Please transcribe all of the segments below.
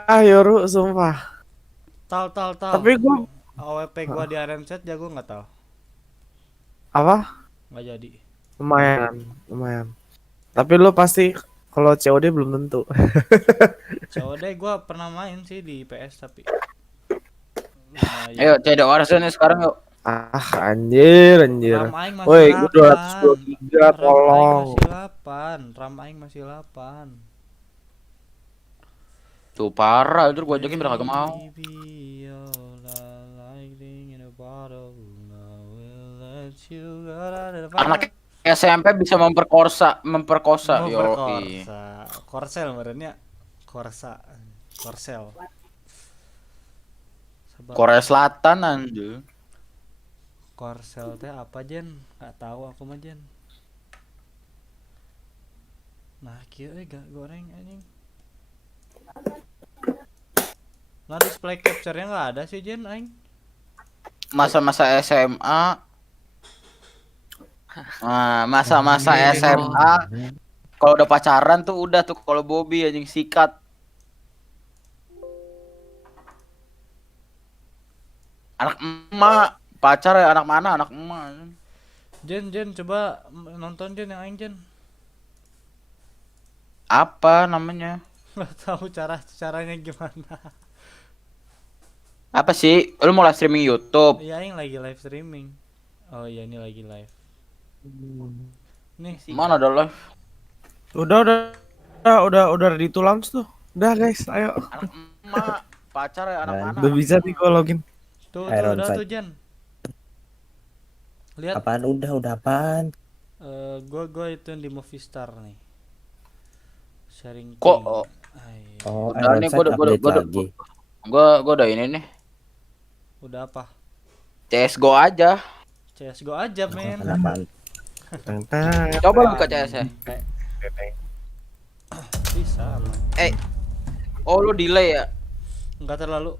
Yoru, sumpah. Tal. Tapi gue AWP gua di RMZ jago nggak tahu. apa? Nggak jadi. Lumayan, lumayan. Tapi lu pasti kalau COD belum tentu. COD gua pernah main sih di PS tapi lumayan. Ayo cedok Warzone sekarang yuk. Ah, anjir, anjir. RAM aing masih Woi, gue 210 8. giga, RAM aing tolong. masih 8. RAM aing masih 8. Tuh parah, itu gua ajakin biar kagak mau. Baby, you're lightning in a bottle. I will let you go. Ada apa? Anak SMP bisa memperkosa. Yoi. Memperkorsa. Korsel merenya. Korsel. Sabar. Korea Selatan anjir. Korsel teh apa Jen? Gak tahu aku mah Jen. Nah, kieu gak goreng anjing. Nah, display capture-nya nggak ada sih Jen aing. Masa-masa SMA. Nah, masa-masa SMA. Kalau udah pacaran tuh udah tuh kalau Bobby anjing sikat. Anak emak, pacar ya anak mana? Anak emak. Jen coba nonton Jen yang aing Jen. Apa namanya? Nggak tahu caranya gimana. Apa sih? Lu mau live streaming YouTube? Iya aing lagi live streaming. Oh iya ini lagi live. Nih sih. Mana ada live? Udah ready to launch tuh. Udah guys, ayo. Anak emak, pacar ya anak mana? Udah Anak bisa emak. nih gue login. Tuh Iron udah Sight. tuh Jen. Lihat. Apaan udah apaan? Gua itu di Movie Star nih. Sharing Kok king. Ay, Oh, udah Iron nih Sight update lagi. gua udah ini nih. udah apa? CS:GO aja. CS:GO aja men. Apaan? Teng, teng, Coba lu buka CS ya. teng, teng. Bisa aman. Oh lu delay ya? Enggak terlalu.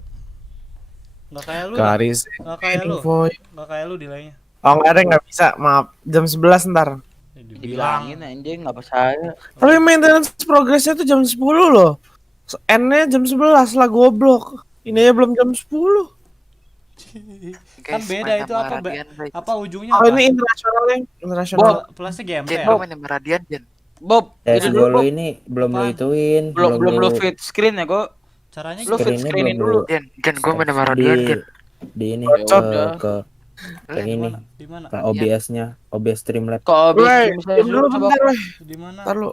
Enggak kayak lu. Garis. Enggak kayak lu. Info. Enggak kayak lu delaynya. Oh, nggak ada, nggak bisa. Maaf. Jam 11 ntar. Dibilangin anjing nggak percaya. Tapi maintenance progressnya tuh jam 10 loh. N-nya jam 11 lah, goblok. Ini aja belum jam 10. Kan beda itu apa apa ujungnya Oh, apa? ini internasionalnya. Internasional. Plusnya GMP Jen, ya? gua main sama Radian, Jen. Bob, CS itu gue dulu lu Bob. ini belum lu Apaan? ituin, Belum lu lu fit screen ya gua. Caranya Lu fit screen-nya screenin belum dulu. lu Jen, gua main sama di Radian, Jen. di ini Bocor. ke yang di ini mana? Di mana? ke OBS-nya, OBS Streamlabs. Kok Woi, bisa diam dulu coba bentar, weh. Di mana? Ntar lu.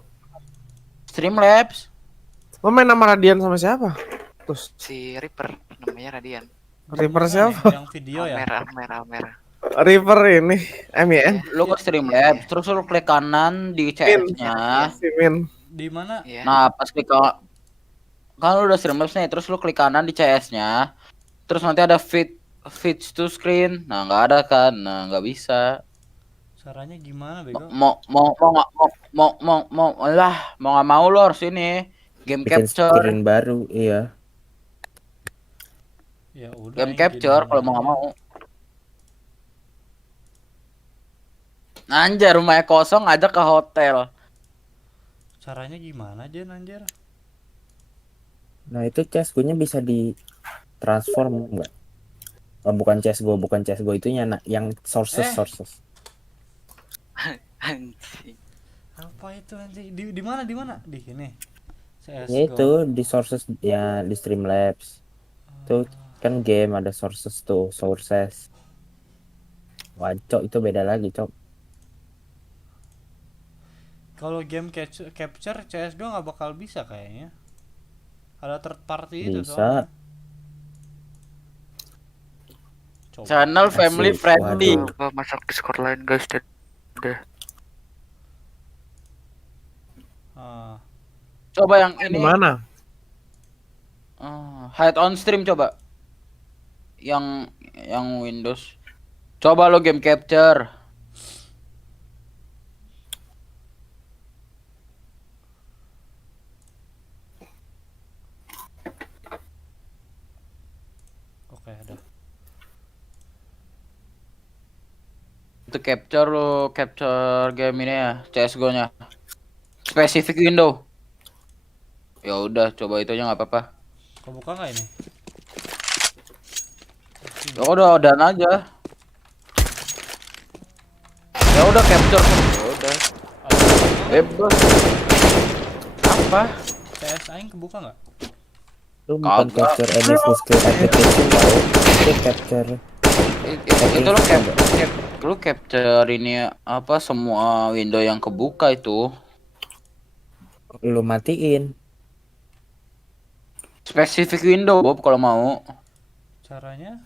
Streamlabs. Lo main sama Radian sama siapa? Terus Si Reaper namanya Radian. Reaper Yang siapa? Yang video ya? Merah. Reaper ini MIN. Lu ke Streamlabs, terus lu klik kanan di CS-nya. Simin. Di mana? Iya. Nah, pas klik kan lu udah Streamlabs nih, terus lu klik kanan di CS-nya. Terus nanti ada feed to screen. Nah, nggak ada kan. Nah, nggak bisa. Caranya gimana bego? Mau nggak mau lo harus ini game Bikin capture. screen baru, iya. Ya udah. Game yang capture gini kalau mau aja. nggak mau. Anjir, rumahnya kosong ajak ke hotel. Caranya gimana Jen anjir? Nah, itu CS:GO-nya bisa di transform enggak? Oh, bukan CS:GO itunya yang sources. Anjing. Apa itu anjir? Di mana? Di sini. CS:GO. Ya itu di sources ya di Streamlabs. Itu kan game ada sources. Wah, Cok, itu beda lagi, Cok. Kalau game capture CS:GO nggak bakal bisa kayaknya. Ada third party itu Bisa. soalnya. Coba. Channel family Asik, friendly. waduh. Gua masuk Discord lain, guys. Udah. Ah, Coba yang ini. Gimana? Hide on stream coba. Yang Windows. Coba lo game capture. oke ada. Itu capture game ini ya, CS:GO-nya. Specific window. Ya udah, coba itu aja nggak apa-apa. Kebuka nggak ini? Ya udah aja. Ya udah capture. Ya udah. Bebas. Apa? CS aing kebuka nggak? Lu bukan Kagak. capture any full screen application tau. Itu capture Itu lu capture ini apa semua window yang kebuka itu. lu matiin. Spesifik window Bob kalau mau. Caranya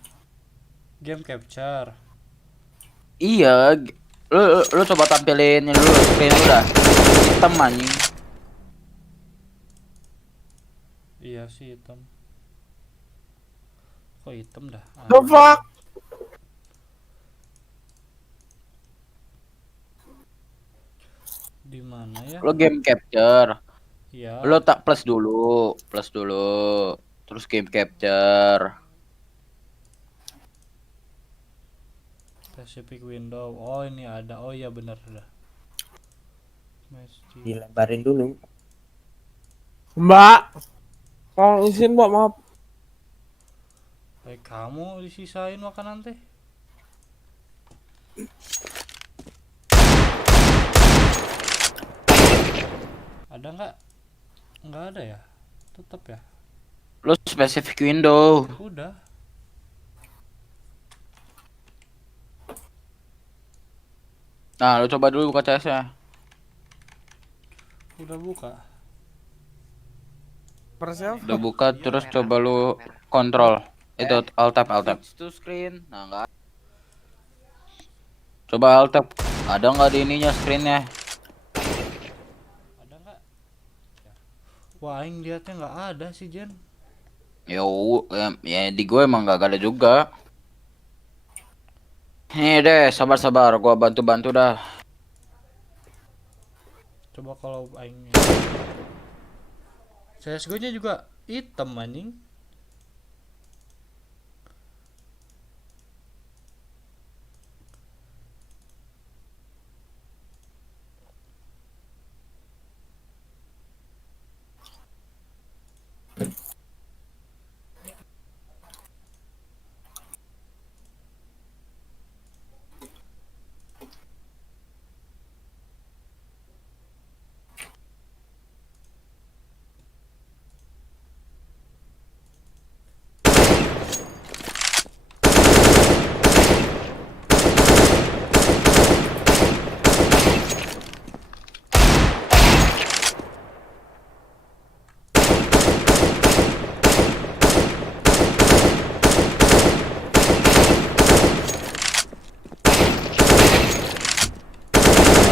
game capture. Iya, lu coba tampilin dulu screen lu dah. Hitam anjing. Iya sih hitam. Kok hitam dah? The fuck? Di mana ya? Lu game capture. Iya. Lu tak plus dulu. Terus game capture. Specific window. Oh ini ada. Oh iya benar dah. Mesti. Dilebarin dulu. Mbak. Tolong izin mbak, maaf. Baik kamu disisain makanan teh. Ada nggak? Nggak ada ya. Tetap ya. Lu spesifik window. Udah. Nah, lu coba dulu buka CS-nya. Udah buka. Persiap. Udah buka terus Merah, coba lu merah. kontrol. Itu alt tab. Itu screen. Nah, enggak. Coba alt tab. Ada nggak di ininya screennya? Ada nggak? Ya. Wah, aing liatnya nggak ada sih Jen. Ya di gue emang gak ada juga. Nih deh, sabar, gua bantu dah. Coba kalau aing. CS:GO-nya juga hitam anjing.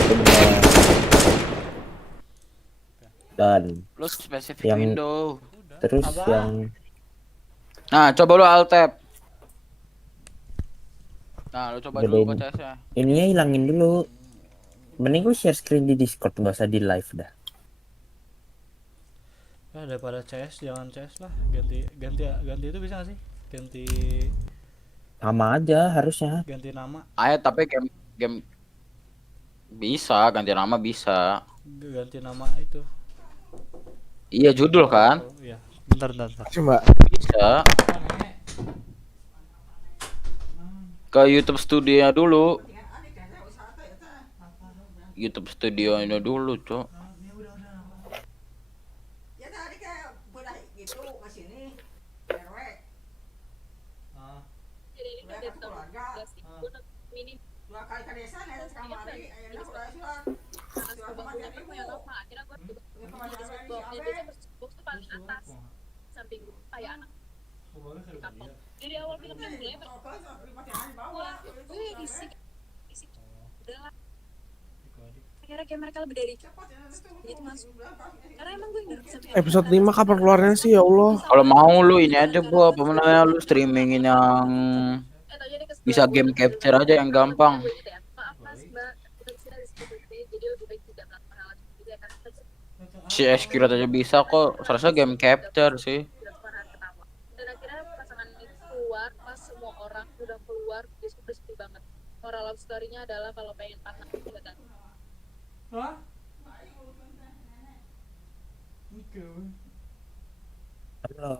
Itu benar. Dan Lu spesifik Yang- window. Udah. terus Apa? yang Nah, coba lu alt tab. Nah, lu coba dulu Gedein. buka CS-nya. ininya hilangin dulu. Mending gue share screen di Discord, gak usah di live dah. Ya daripada CS jangan CS lah. Ganti itu bisa nggak sih? Ganti Sama aja harusnya. nama. Ayo tapi game bisa ganti nama bisa. Ganti nama itu. Iya judul kan? Oh, iya. Bentar. Sih mbak. Bisa. Ke YouTube Studio dulu. YouTube Studio ini dulu, Cok. Ya tadi kayak udah gitu ke sini RW Jadi ini udah kan ke keluarga mini 2 kali ke desa nih kamari ayeuna udah surat panas kebangkuan kan punya lama akhirnya gue duduk di box di biasa box tuh paling atas samping gue kayak anak di kapal dari awal film kan mulai gue isi udah lah akhirnya kayak mereka lebih dari gitu masuk karena emang gue nggak sampai Episode 5 kapan keluarnya sih ya Allah? Kalau mau lu ini aja gua apa namanya lu streamingin yang bisa game capture aja yang gampang. maaf mas mbak kita bisa di situ jadi lebih baik tidak melakukan hal gitu ya karena Si Esquiret aja bisa kok. Serasa game capture sih. suara ketawa dan akhirnya pasangan itu keluar pas semua orang udah keluar dia sudah sedih banget moral love story-nya adalah kalau pengen patah itu datang Hah? Halo.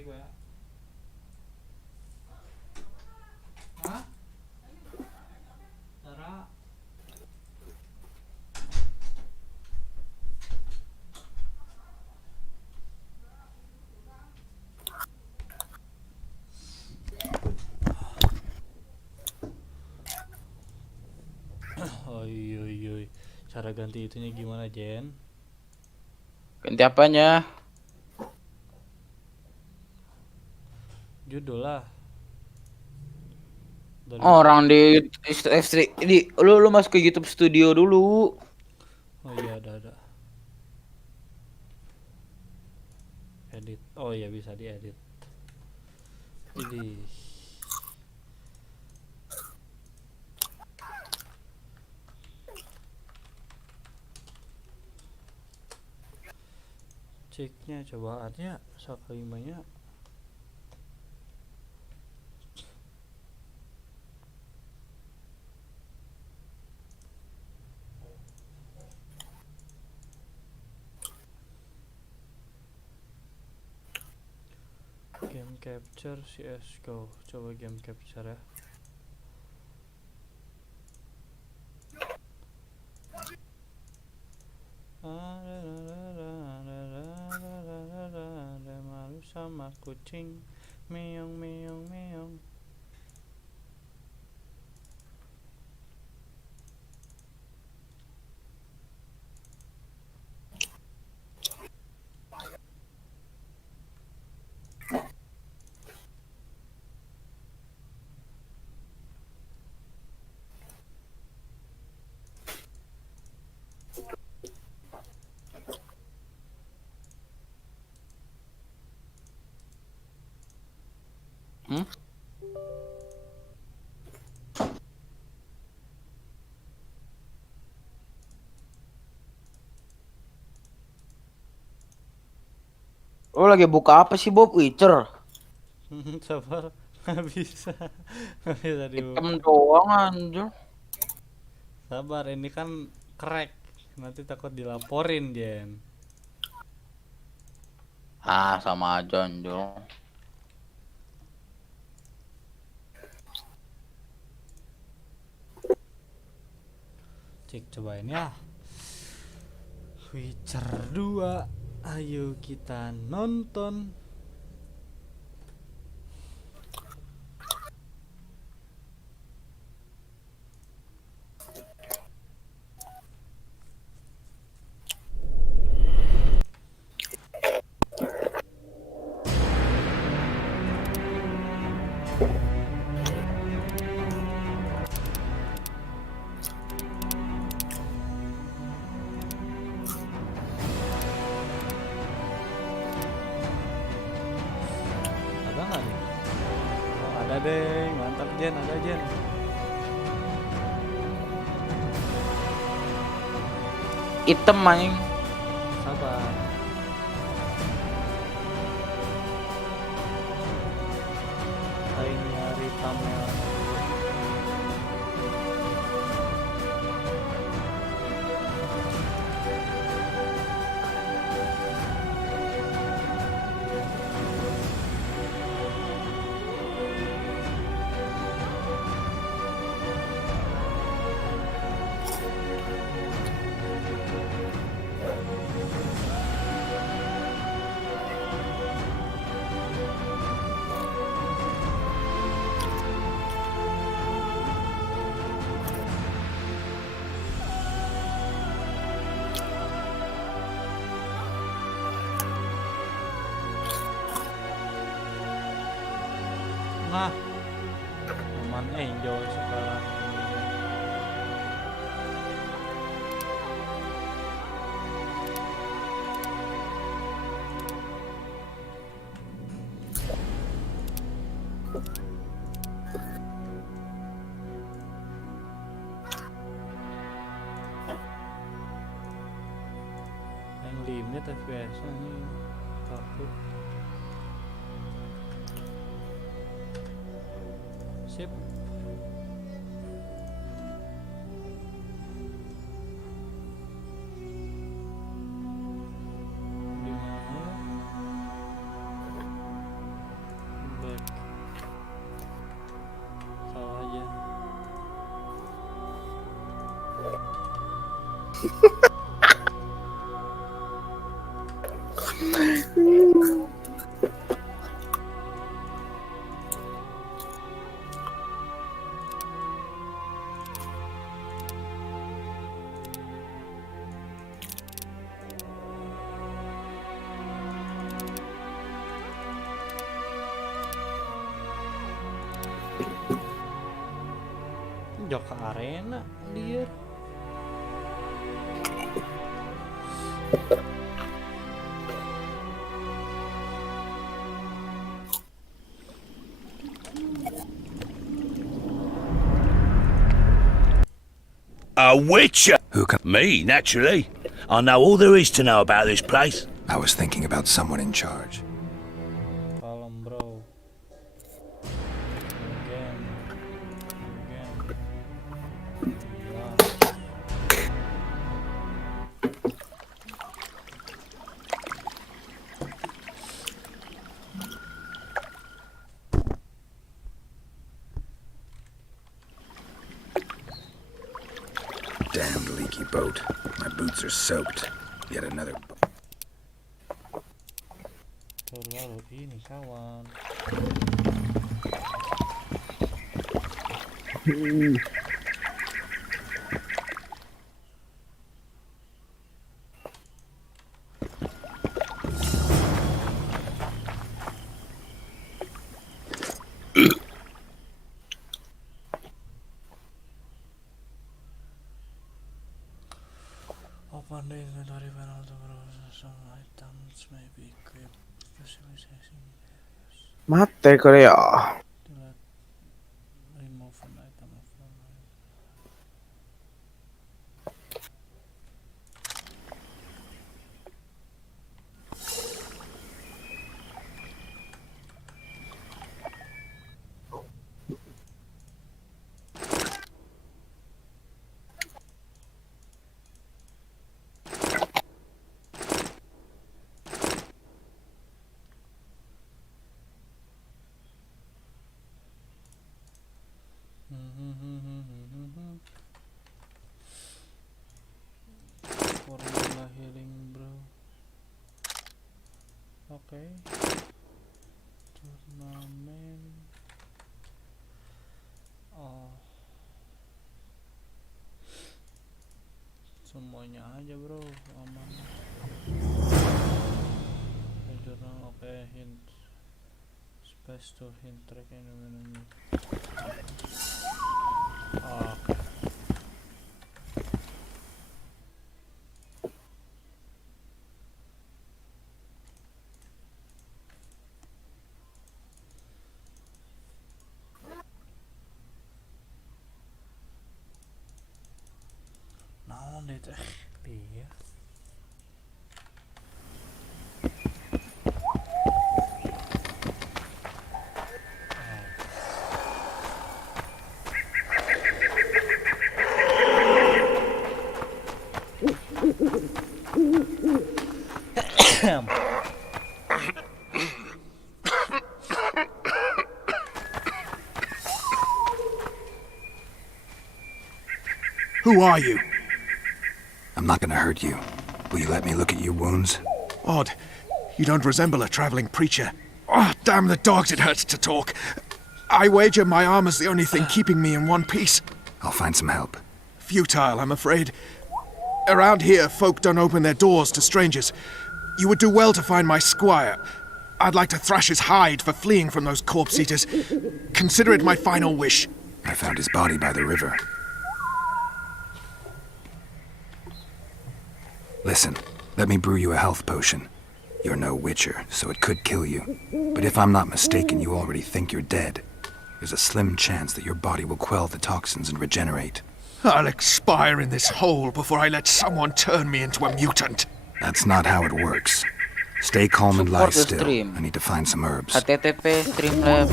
adik ya. Hah? Tara. Oi oi oi. Cara ganti itunya gimana, Jen? Ganti apanya? Judul lah. Dari Orang di lu masuk ke YouTube Studio dulu. Oh iya ada. Edit. Oh iya bisa diedit. Jadi ceknya cobaannya sekali banyak. Game capture CS:GO. Coba game capture ya. Malu sama kucing, meong meong meong. Hmm? Lu lagi buka apa sih, Bob? Witcher. Sabar, nggak bisa, nggak bisa Hitam dibuka. doang anjir. Sabar, ini kan crack, nanti takut dilaporin, Jen. Ah, sama aja anjir. Cek cobain ya. Witcher 2, ayo kita nonton. Ada nggak nih? Oh, ada deh, mantap Jen, ada Jen. Hitam anjing. Sabar. Saya nyari thumbnail. Nah, teman enjoy sekarang. Yang limit FPS nya kaku. Sip. Di mana ya? Jok ke arena dia. A witcher? Who can... Me, naturally. I know all there is to know about this place. I was thinking about someone in charge. Kalem bro. Game. Gila. Damned leaky boat. My boots are soaked. Yet another... Baru ini kawan. Open the inventory panel to browse some items may be equipped. Specialization. Mate Korea. Delete. Remove an item of formula healing bro. Oke. Turnamen. Oh. Semuanya aja bro, aman. Jurnal oke, hint. Space to hint track enemy. Oke. Nou, dit echt weer. Who are you? I'm not gonna hurt you. Will you let me look at your wounds? Odd. You don't resemble a traveling preacher. Oh, damn the dogs, it hurts to talk. I wager my armor's the only thing keeping me in one piece. I'll find some help. Futile, I'm afraid. Around here, folk don't open their doors to strangers. You would do well to find my squire. I'd like to thrash his hide for fleeing from those corpse eaters. Consider it my final wish. I found his body by the river. Listen, let me brew you a health potion. You're no witcher, so it could kill you. But if I'm not mistaken, you already think you're dead. There's a slim chance that your body will quell the toxins and regenerate. I'll expire in this hole before I let someone turn me into a mutant. That's not how it works. Stay calm and lie Support the still. stream. I need to find some herbs. http Streamlabs.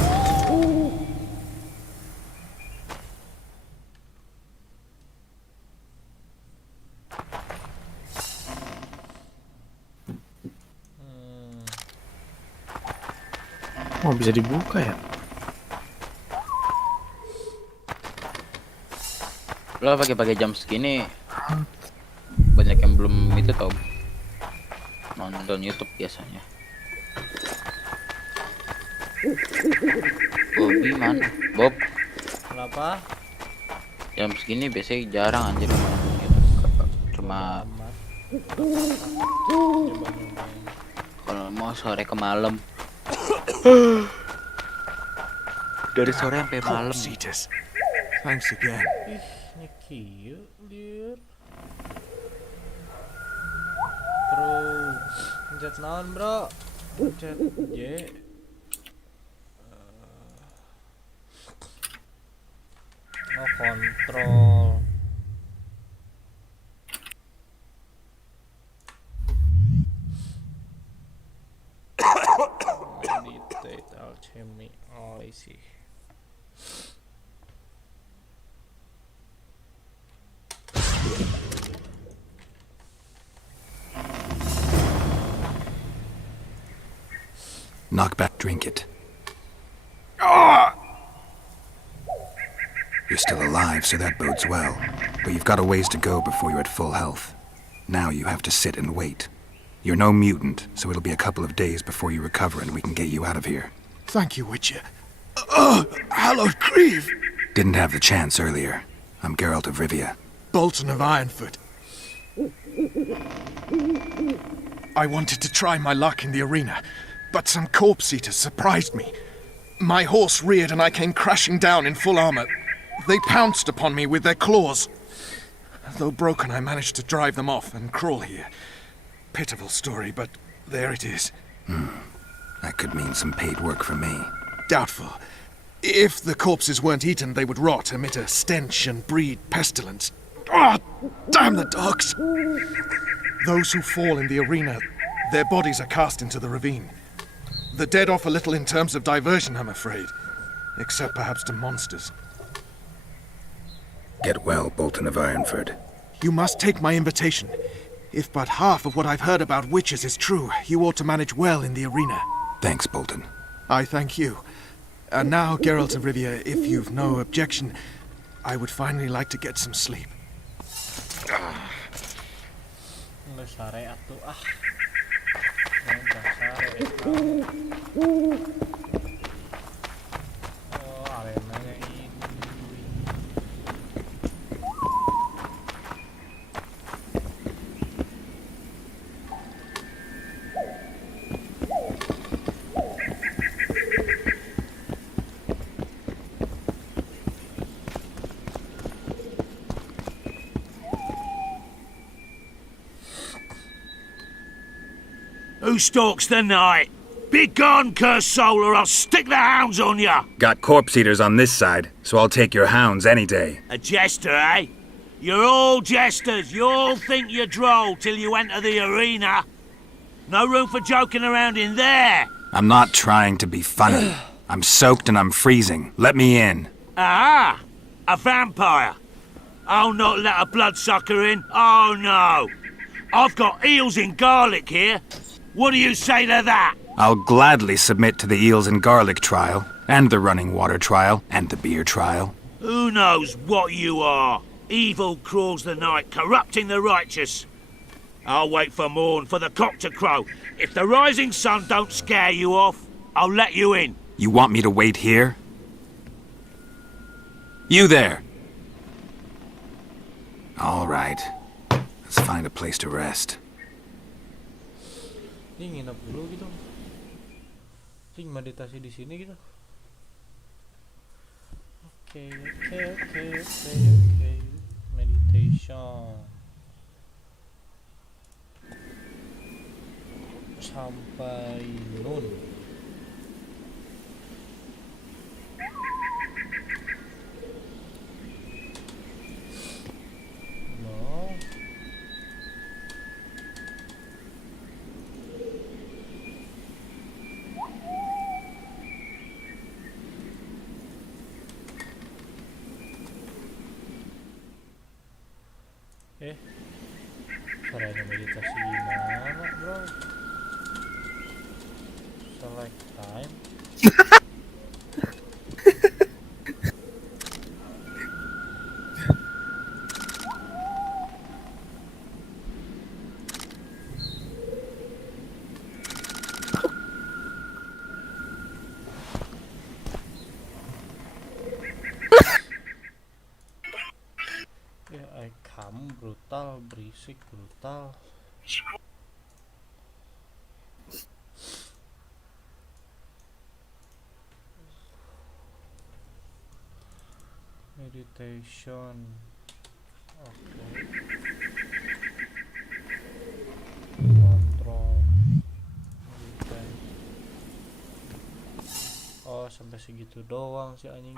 Oh, bisa dibuka ya? Lo pagi-pagi jam segini banyak yang belum itu tau nonton YouTube biasanya. Bobby mana? Bob, Kenapa? jam segini biasanya jarang anjir nonton YouTube. Cuma Amat. kalau mau sore ke malam. Dari sore sampai malam. Corpse eaters. Thanks again. Ih, ini cute, liur. Terus pencet naon, bro? Pencet Y. Oh, kontrol. Meditate alchemy. Oh, I see. Knock back, drink it. You're still alive, so that bodes well. But you've got a ways to go before you're at full health. Now you have to sit and wait. You're no mutant, so it'll be a couple of days before you recover and we can get you out of here. Thank you, Witcher. Oh, hallowed grieve! Didn't have the chance earlier. I'm Geralt of Rivia. Bolton of Ironford. I wanted to try my luck in the arena, but some corpse eaters surprised me. My horse reared and I came crashing down in full armor. They pounced upon me with their claws. Though broken, I managed to drive them off and crawl here. Pitiful story, but there it is. That could mean some paid work for me. Doubtful. If the corpses weren't eaten, they would rot, emit a stench, and breed pestilence. Ah, damn the dogs! Those who fall in the arena, their bodies are cast into the ravine. The dead offer little in terms of diversion, I'm afraid. Except perhaps to monsters. Get well, Bolton of Ironford. You must take my invitation. If but half of what I've heard about witches is true, you ought to manage well in the arena. Thanks, Bolton. I thank you. And now, Geralt of Rivia, if you've no objection, I would finally like to get some sleep. Nggak sare atuh ah. Nggak sare eta. Oh, arenanya ini. Who stalks the night? Be gone, cursed soul, or I'll stick the hounds on ya! Got corpse eaters on this side, so I'll take your hounds any day. A jester, eh? You're all jesters. You all think you're droll till you enter the arena. No room for joking around in there. I'm not trying to be funny. I'm soaked and I'm freezing. Let me in. Ah, a vampire. I'll not let a bloodsucker in. Oh, no. I've got eels in garlic here. What do you say to that? I'll gladly submit to the eels and garlic trial, and the running water trial, and the beer trial. Who knows what you are? Evil crawls the night, corrupting the righteous. I'll wait for morn, for the cock to crow. If the rising sun don't scare you off, I'll let you in. You want me to wait here? You there! All right. Let's find a place to rest. Ini nginep dulu gitu. Ting meditasi di sini gitu. Oke. Meditation. Sampai nun. No. Caranya meditasi gimana, bro? Select time. Kamu brutal, berisik, brutal. Meditation. Oke. Kontrol. Meditate. Oh, sampai segitu doang si anjing.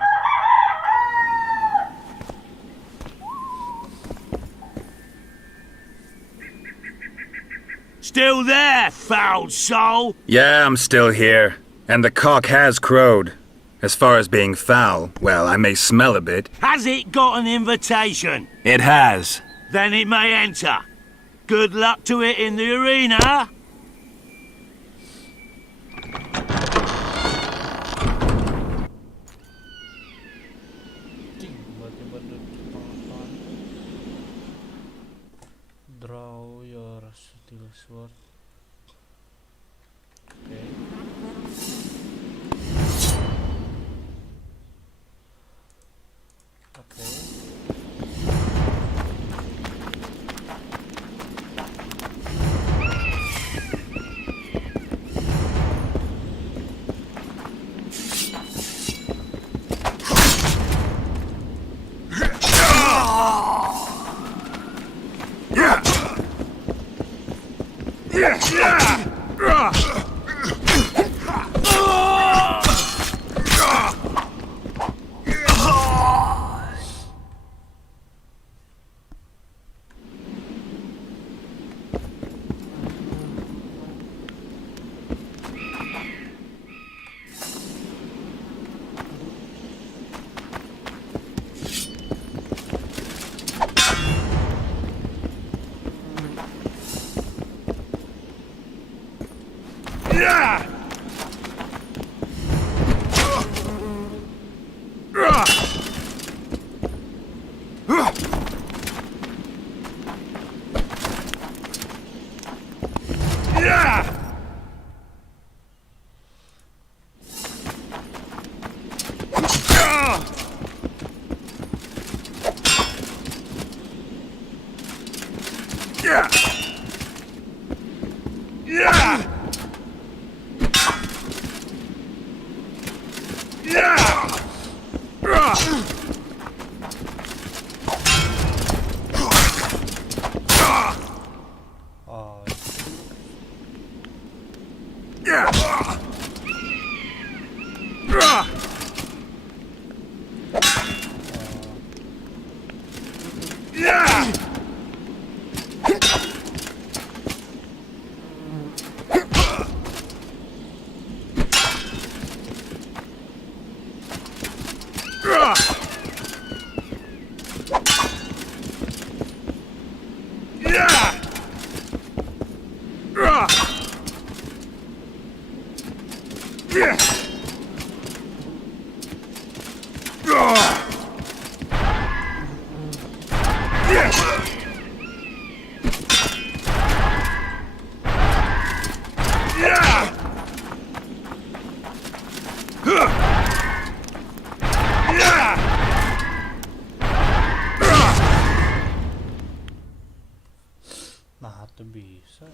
Still there, foul soul? Yeah, I'm still here. And the cock has crowed. As far as being foul, well, I may smell a bit. Has it got an invitation? It has. Then it may enter. Good luck to it in the arena. Tiba-tiba depan. Draw your steel sword. Oke. Oke. Oh, nah tuh bisa.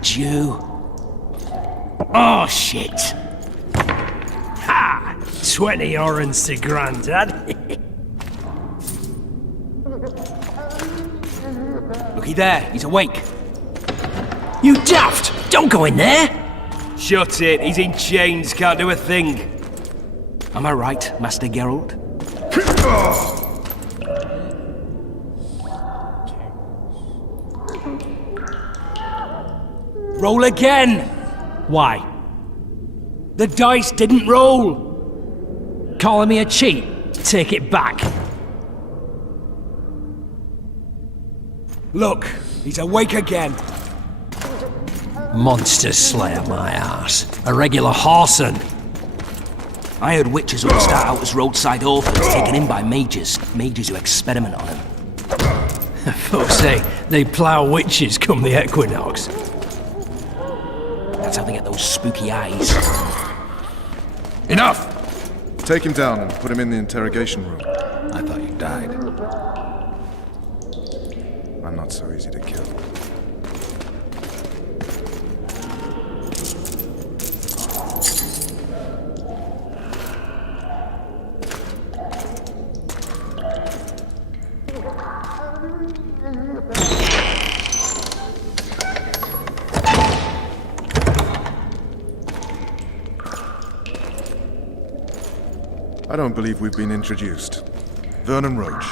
Jew. Oh, shit. Ha! 20 orens to Grandad. Looky there, he's awake. You daft! Don't go in there! Shut it, he's in chains, can't do a thing. Am I right, Master Geralt? Roll again! Why? The dice didn't roll! Calling me a cheat? Take it back. Look, he's awake again. Monster Slayer, my ass. A regular Horson. I heard witches would start out as roadside orphans taken in by mages. Mages who experiment on them. Folks say they plough witches come the equinox. That's how they get those spooky eyes. Enough! Take him down and put him in the interrogation room. I thought you died. I'm not so easy to kill. I don't believe we've been introduced. Vernon Roach.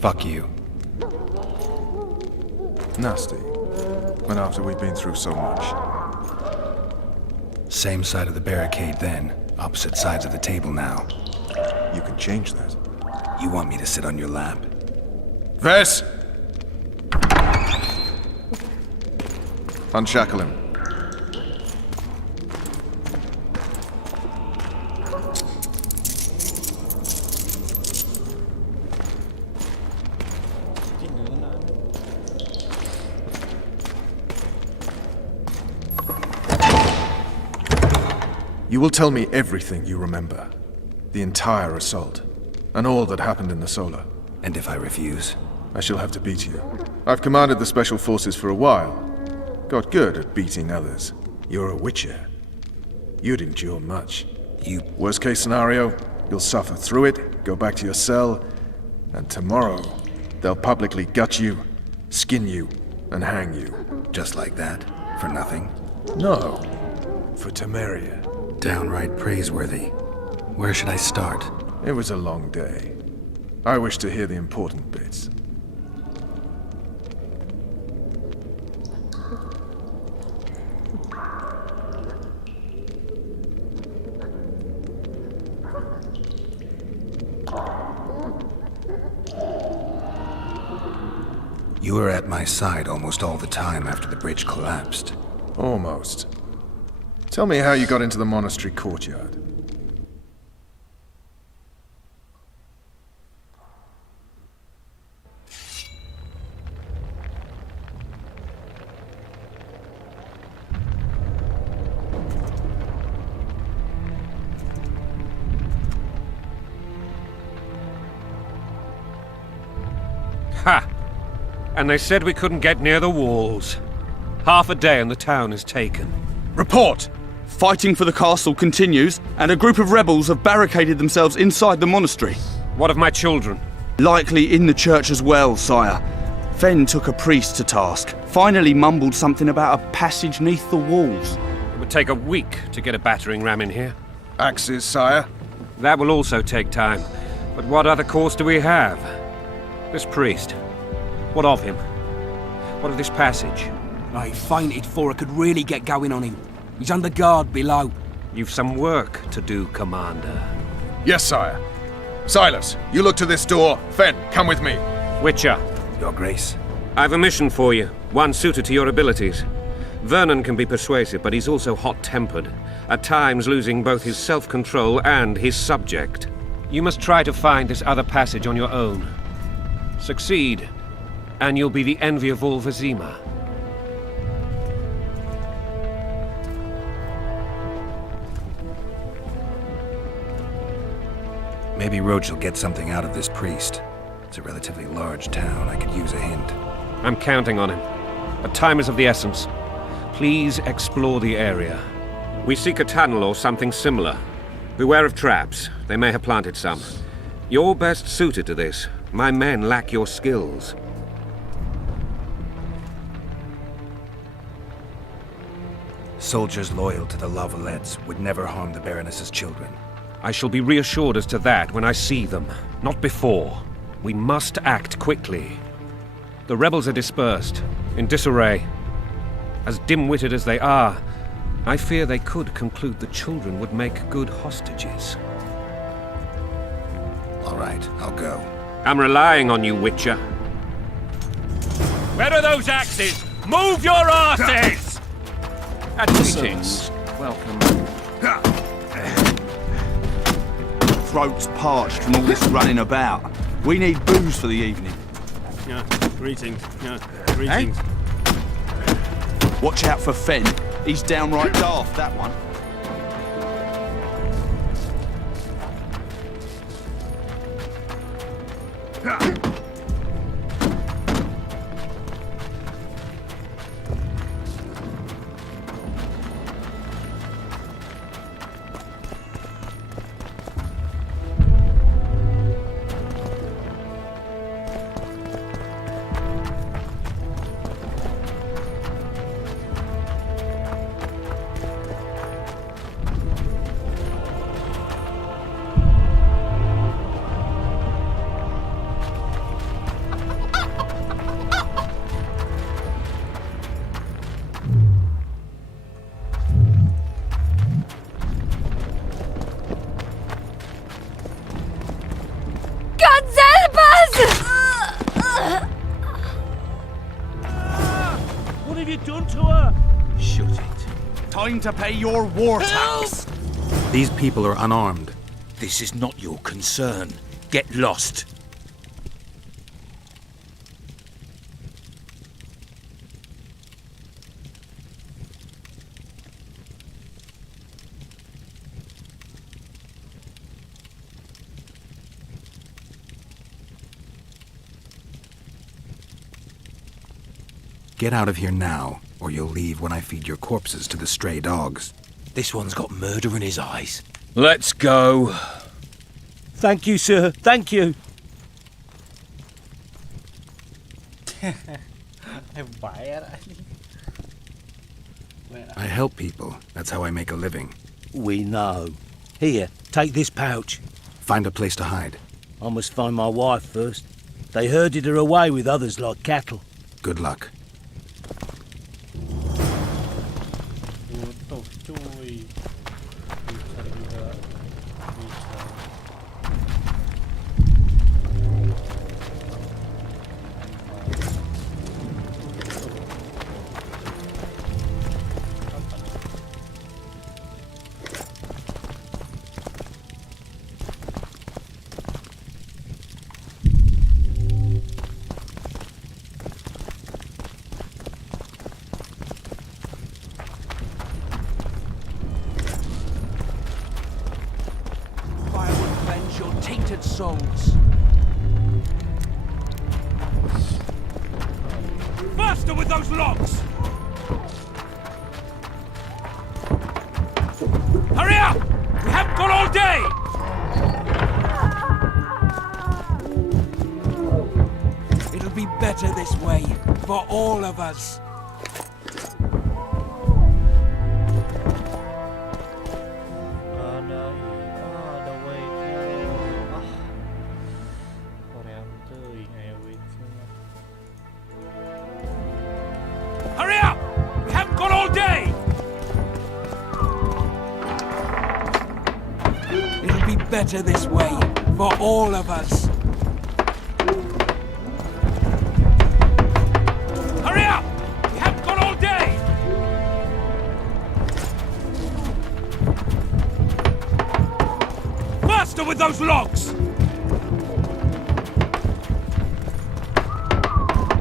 Fuck you. Nasty. When after we've been through so much. Same side of the barricade then, opposite sides of the table now. You can change that. You want me to sit on your lap? Vess! Unshackle him. You will tell me everything you remember. The entire assault. And all that happened in the Solar. And if I refuse? I shall have to beat you. I've commanded the Special Forces for a while. Got good at beating others. You're a Witcher. You'd endure much. Worst case scenario, you'll suffer through it, go back to your cell, and tomorrow, they'll publicly gut you, skin you, and hang you. Just like that? For nothing? No. For Temeria. Downright praiseworthy. Where should I start? It was a long day. I wish to hear the important bits. You were at my side almost all the time after the bridge collapsed. Almost. Tell me how you got into the monastery courtyard. Ha! And they said we couldn't get near the walls. Half a day and the town is taken. Report! Fighting for the castle continues, and a group of rebels have barricaded themselves inside the monastery. What of my children? Likely in the church as well, sire. Fen took a priest to task. Finally mumbled something about a passage neath the walls. It would take a week to get a battering ram in here. Axes, sire? That will also take time. But what other course do we have? This priest. What of him? What of this passage? I fainted before I could really get going on him. He's under guard below. You've some work to do, Commander. Yes, sire. Silas, you look to this door. Fen, come with me. Witcher. Your Grace. I've a mission for you, one suited to your abilities. Vernon can be persuasive, but he's also hot-tempered, at times losing both his self-control and his subject. You must try to find this other passage on your own. Succeed, and you'll be the envy of all Vizima. Maybe Roach will get something out of this priest. It's a relatively large town. I could use a hint. I'm counting on him. But time is of the essence. Please explore the area. We seek a tunnel or something similar. Beware of traps. They may have planted some. You're best suited to this. My men lack your skills. Soldiers loyal to the Lavalettes would never harm the Baroness's children. I shall be reassured as to that when I see them, not before. We must act quickly. The rebels are dispersed, in disarray. As dim-witted as they are, I fear they could conclude the children would make good hostages. All right, I'll go. I'm relying on you, Witcher. Where are those axes? Move your asses! Greetings. Welcome. Throat's parched from all this running about. We need booze for the evening. Greetings. Greetings. Watch out for Fen. He's downright daft, that one. What have you done to her? Shut it. Time to pay your war tax. These people are unarmed. This is not your concern. Get lost. Get out of here now, or you'll leave when I feed your corpses to the stray dogs. This one's got murder in his eyes. Let's go. Thank you, sir. Thank you. I help people. That's how I make a living. We know. Here, take this pouch. Find a place to hide. I must find my wife first. They herded her away with others like cattle. Good luck. Butuh cuy. Bisa juga. Bisa. Tainted souls. Faster with those logs! Hurry up! We haven't got all day! It'll be better this way for all of us. Hurry up! We haven't got all day! It'll be better this way for all of us. Hurry up! We haven't got all day! Faster with those logs!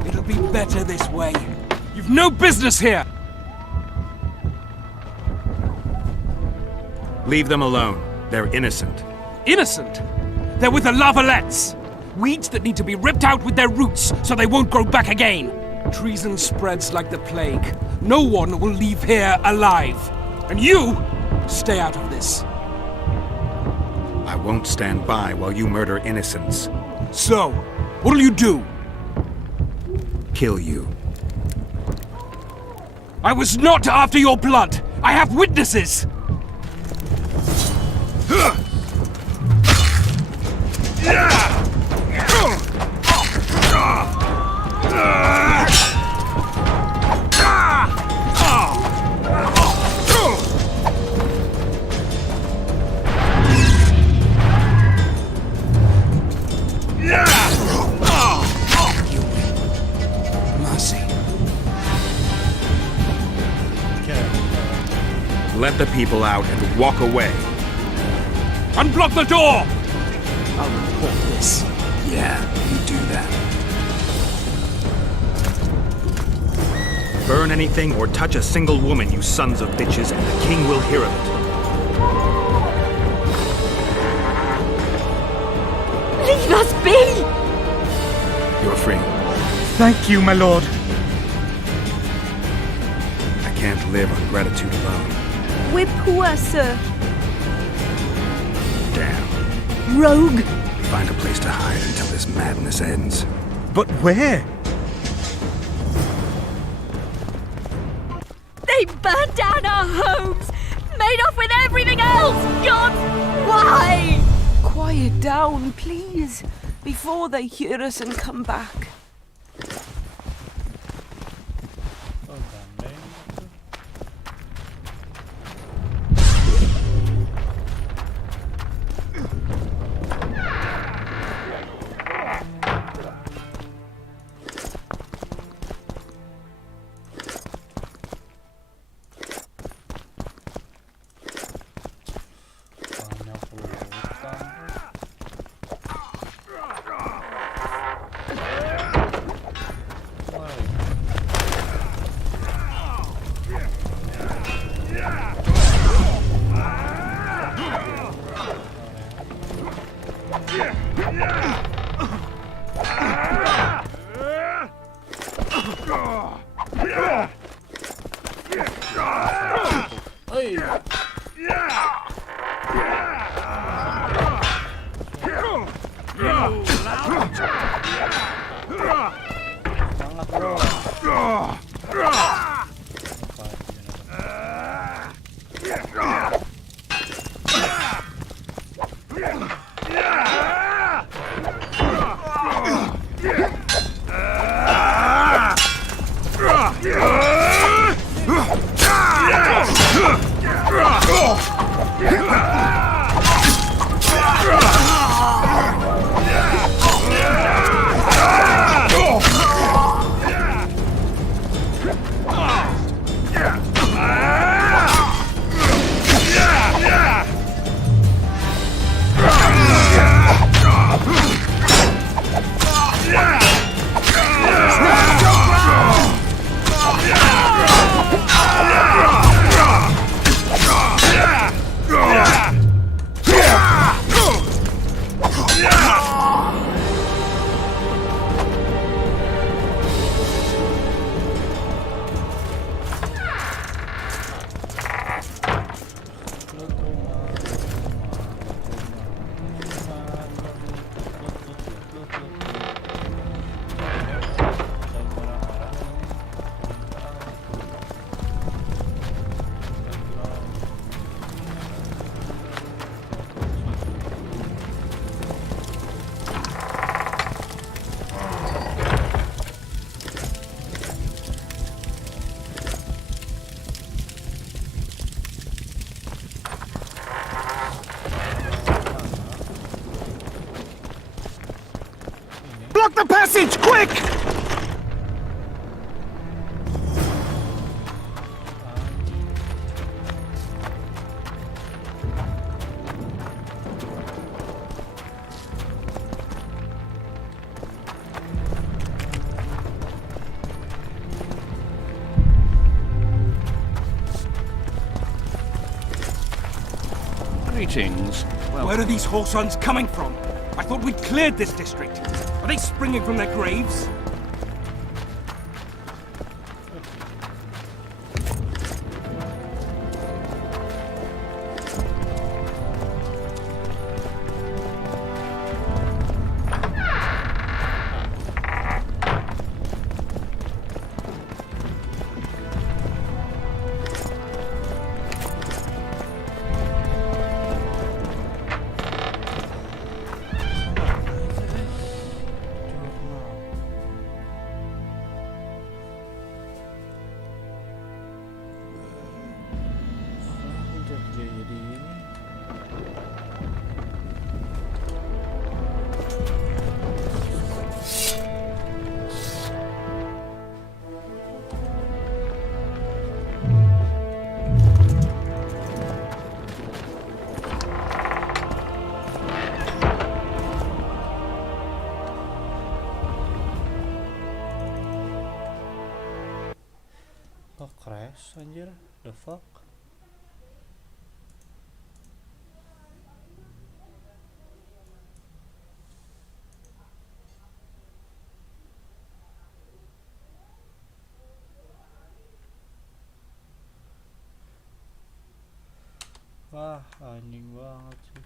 It'll be better this way. You've no business here! Leave them alone. They're innocent. Innocent? They're with the lavalettes. Weeds that need to be ripped out with their roots so they won't grow back again. Treason spreads like the plague. No one will leave here alive. And you, stay out of this. I won't stand by while you murder innocents. So, what'll you do? Kill you. I was not after your blood. I have witnesses. Mercy. Let the people out and walk away. Unblock the door! I'll report this. Yeah, you do that. Burn anything or touch a single woman, you sons of bitches, and the king will hear of it. Leave us be! You're free. Thank you, my lord. I can't live on gratitude alone. We're poor, sir. Damn. Rogue. Find a place to hide until this madness ends. But where? They burned down our homes, made off with everything else. God, why? Quiet down, please, before they hear us and come back. Block the passage, quick! Greetings. Where are these whoresons coming from? I thought we'd cleared this district. Are they springing from their graves? Oh, crash anjir, the fuck. Wah, anjing banget sih.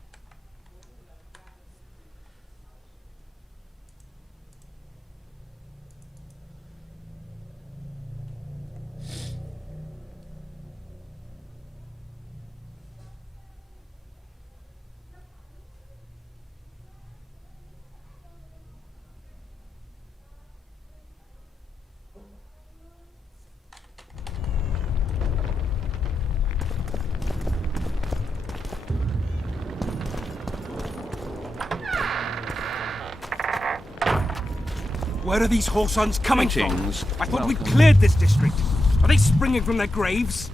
Where are these whoresons coming Greetings. from? I thought we'd Welcome. cleared this district. Are they springing from their graves?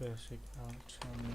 Basic action.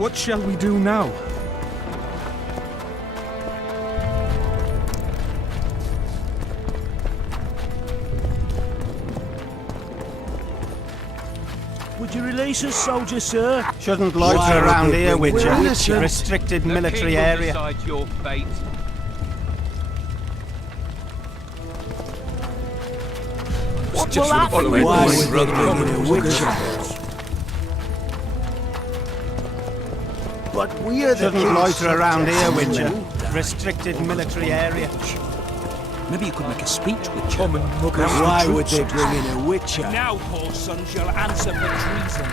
What shall we do now? Would you release us, soldier, sir? Shouldn't loiter around here, Witcher. innocent. Restricted military area. Decide your fate. What will happen? Why would they bring in a Witcher? But we are the Shouldn't king's loiter around here, subjects. Witcher. Restricted military area. Maybe you could make a speech, Witcher. Common muggers. Why would they bring in a Witcher? Now, whoreson, shall answer for treason.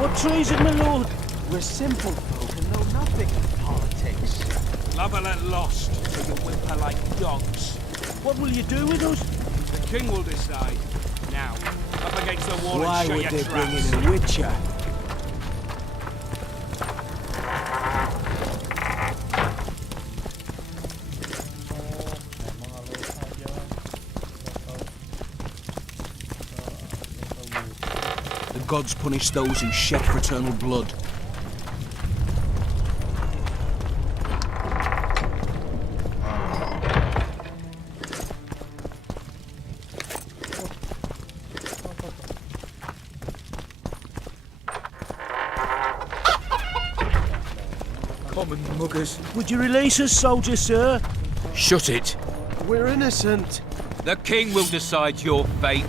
What treason, my lord? We're simple folk and know nothing of politics. Lover at lost, so you whimper like dogs. What will you do with us? The king will decide. Now, up against the wall Why and shut would your they traps. bring in a Witcher? The gods punish those who shed fraternal blood. Common muggers. Would you release us, soldier, sir? Shut it. We're innocent. The king will decide your fate.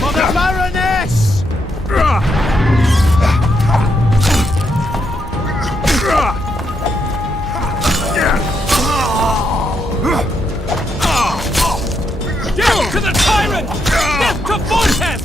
Mother Baroness! Death to the tyrant! Death to Fontef!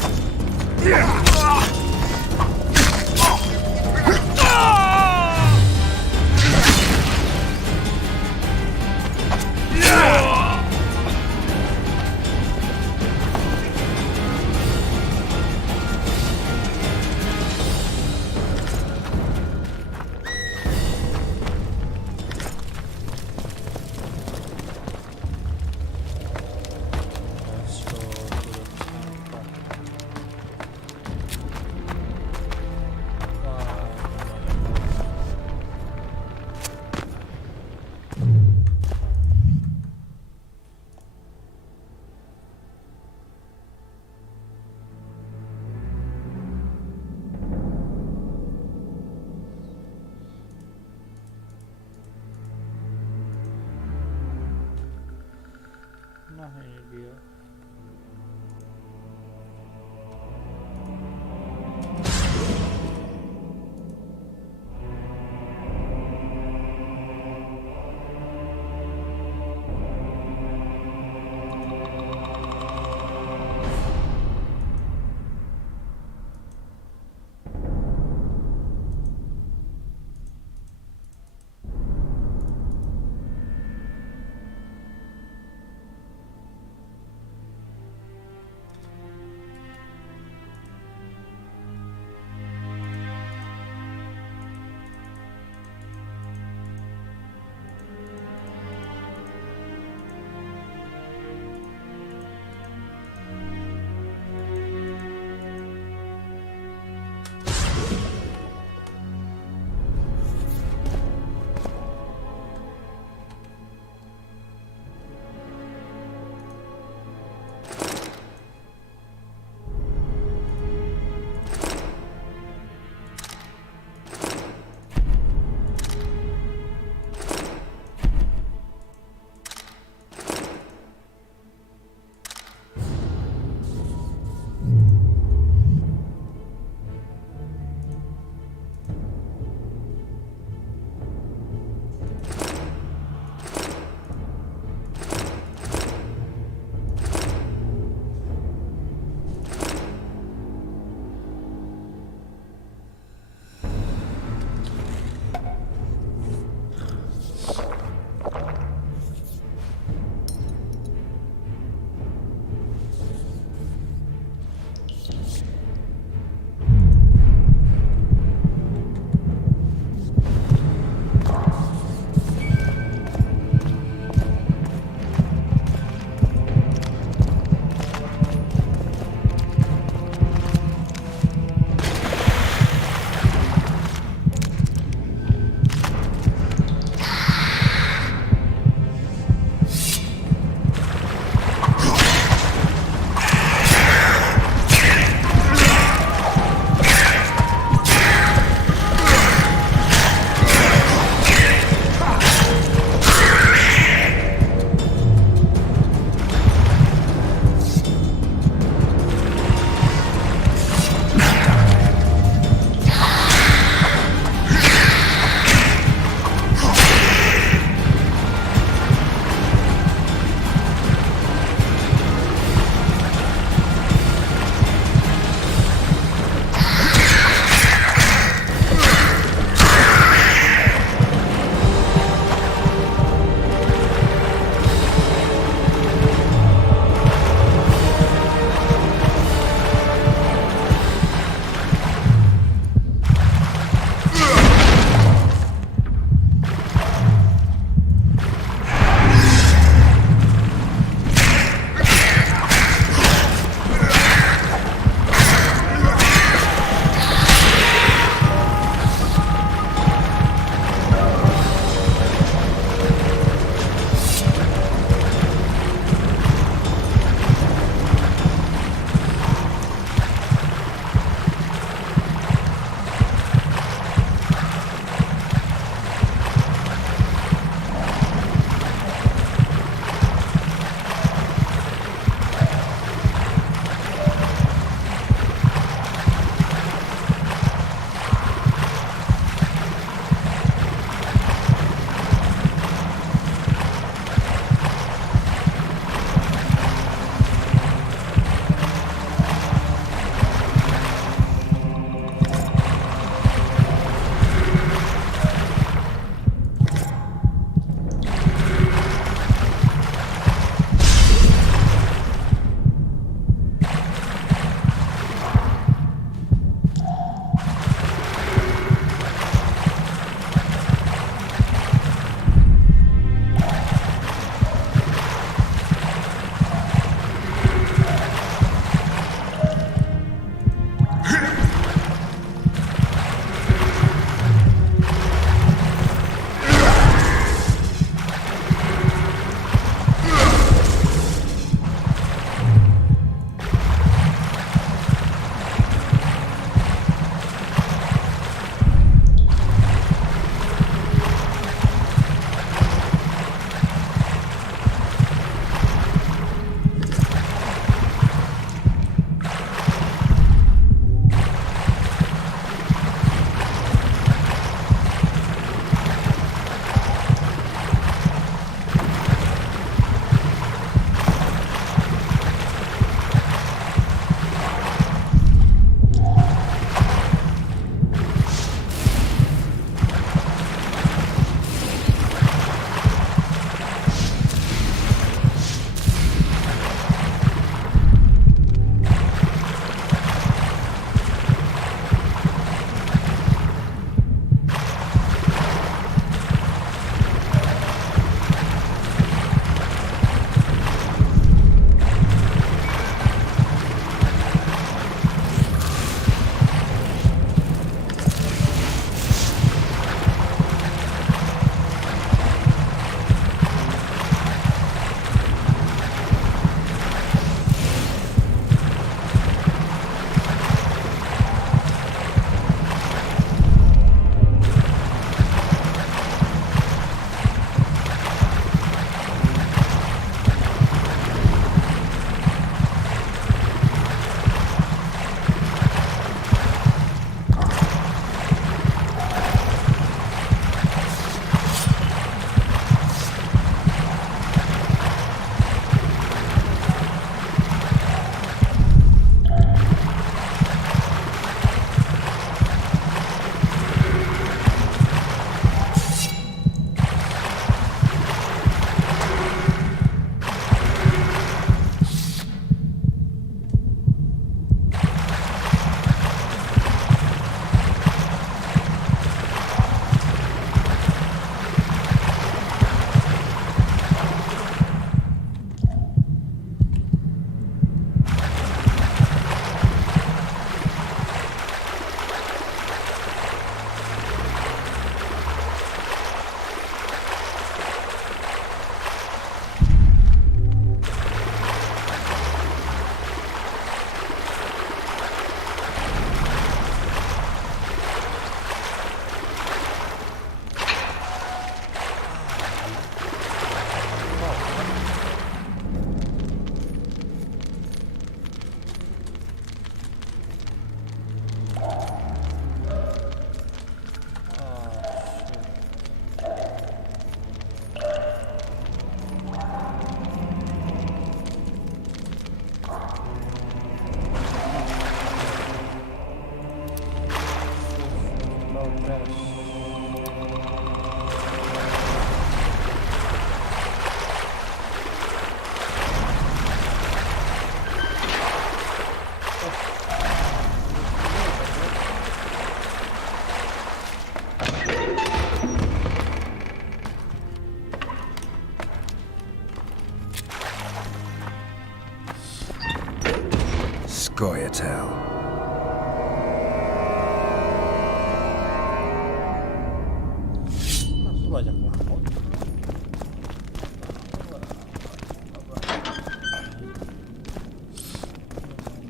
Nah, ini dia. Scoia'tael. Banyak banget.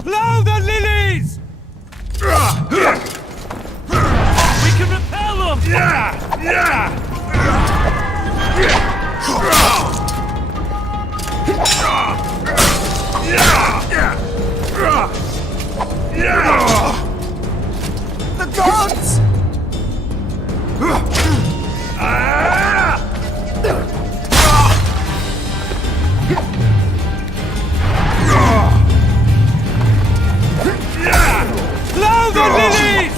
Blow the lilies! We can repel them! The gods! Blow the lilies!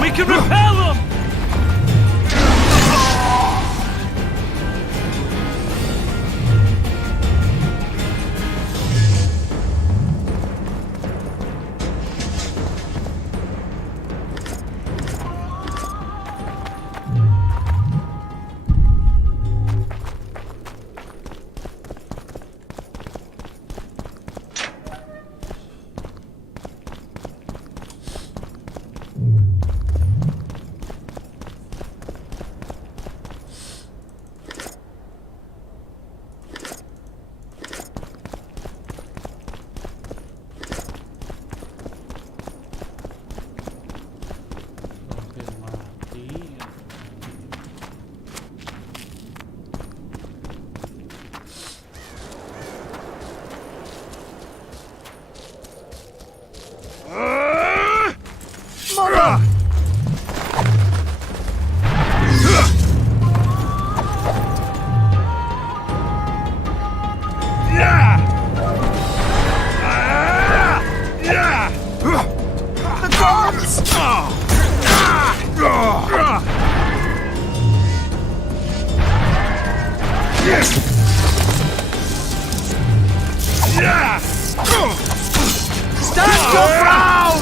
We can repel them! Stand your ground!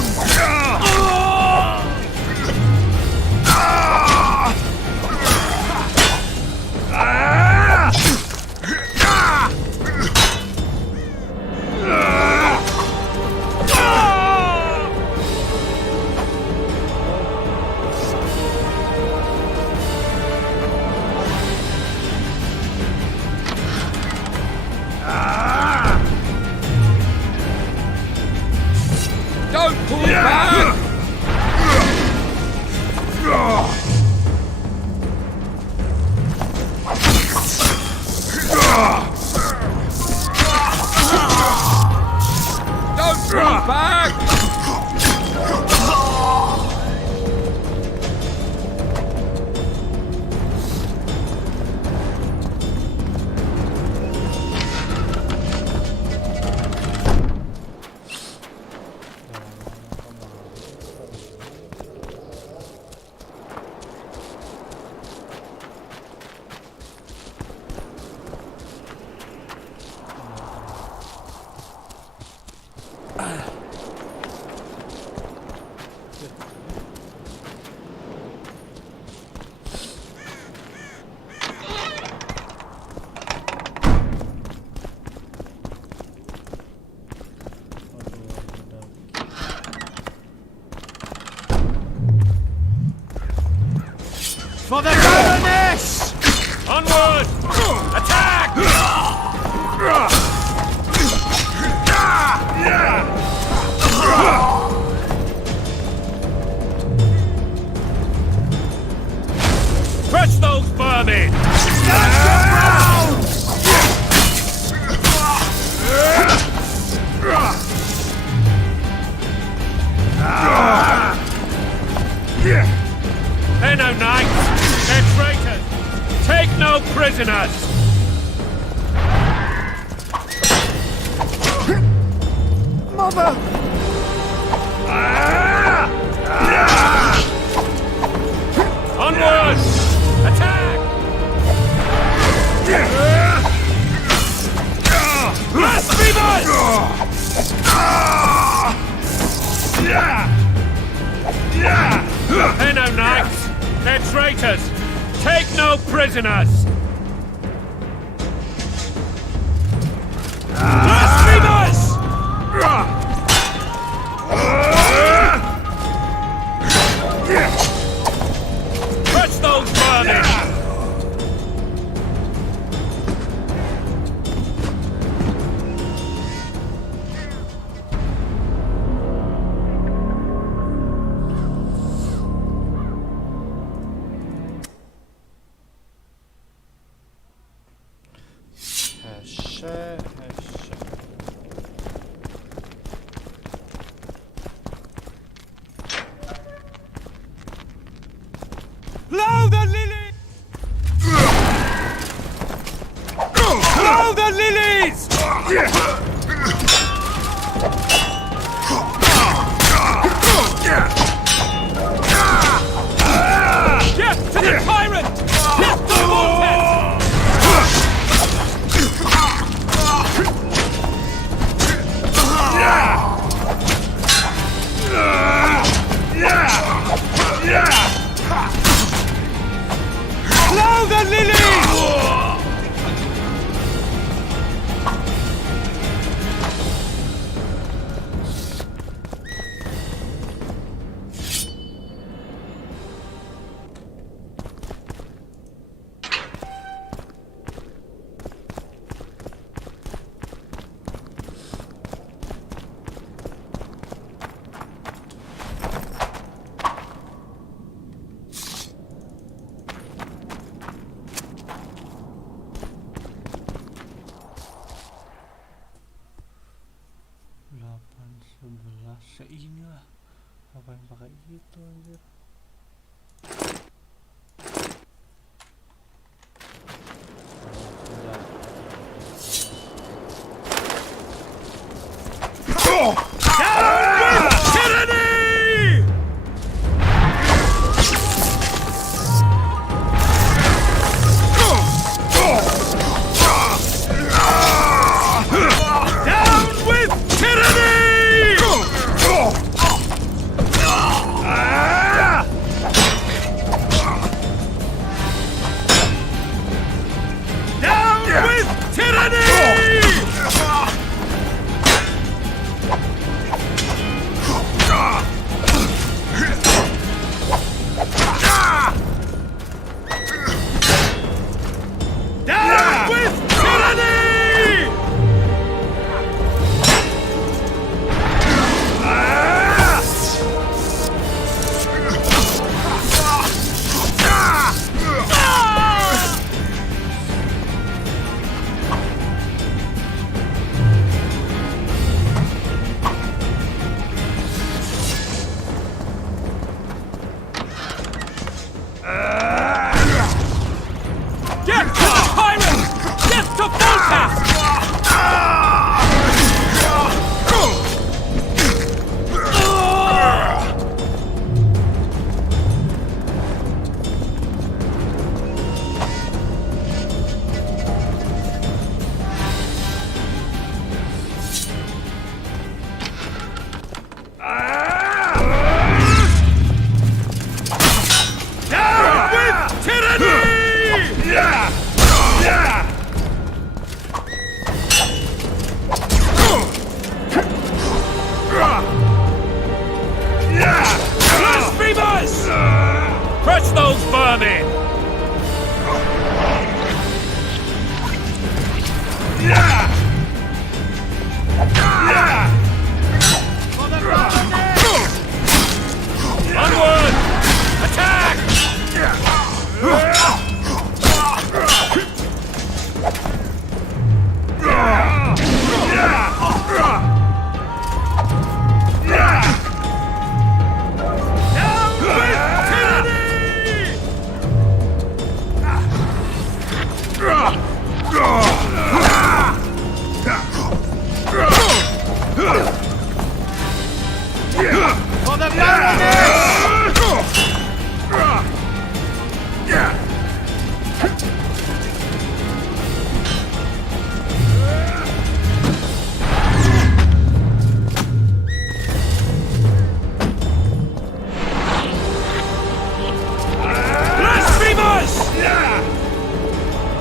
Don't pull back! Don't pull back! For the Baroness! Onward! Attack! Crush those vermin! Stand your ground! They're no knights! They're traitors! Take no prisoners! Mother! Onward! Attack! traitors! Take no prisoners! Blasphemers! Catch those vermin! Blow the lilies! Blow the lilies! Death to the tyrant! Death to Vortex! Blow the lilies!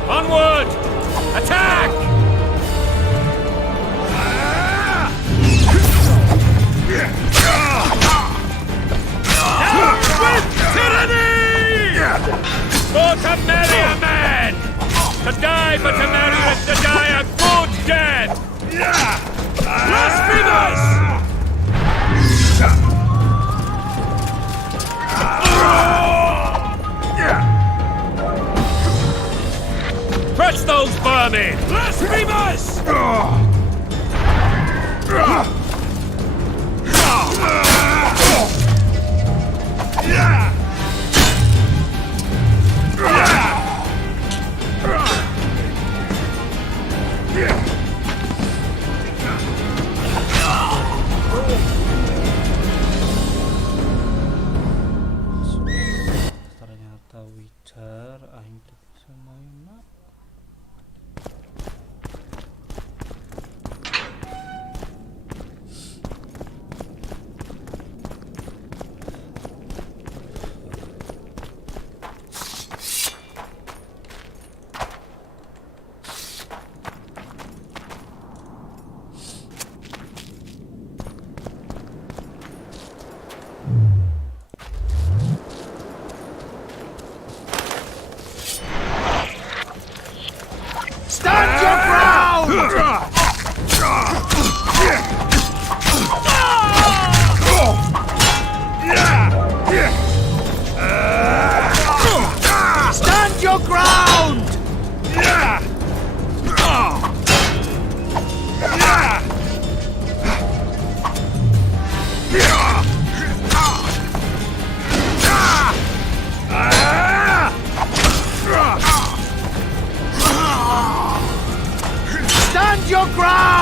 Onward! Attack! Down with tyranny! For Temeria, man! To die for Temeria is to die a good death! Blasphemous! Crush those vermin! Blasphemous! Ternyata Witcher aing teu bisa maenna. Stand your ground! Stand your ground! Stand your ground!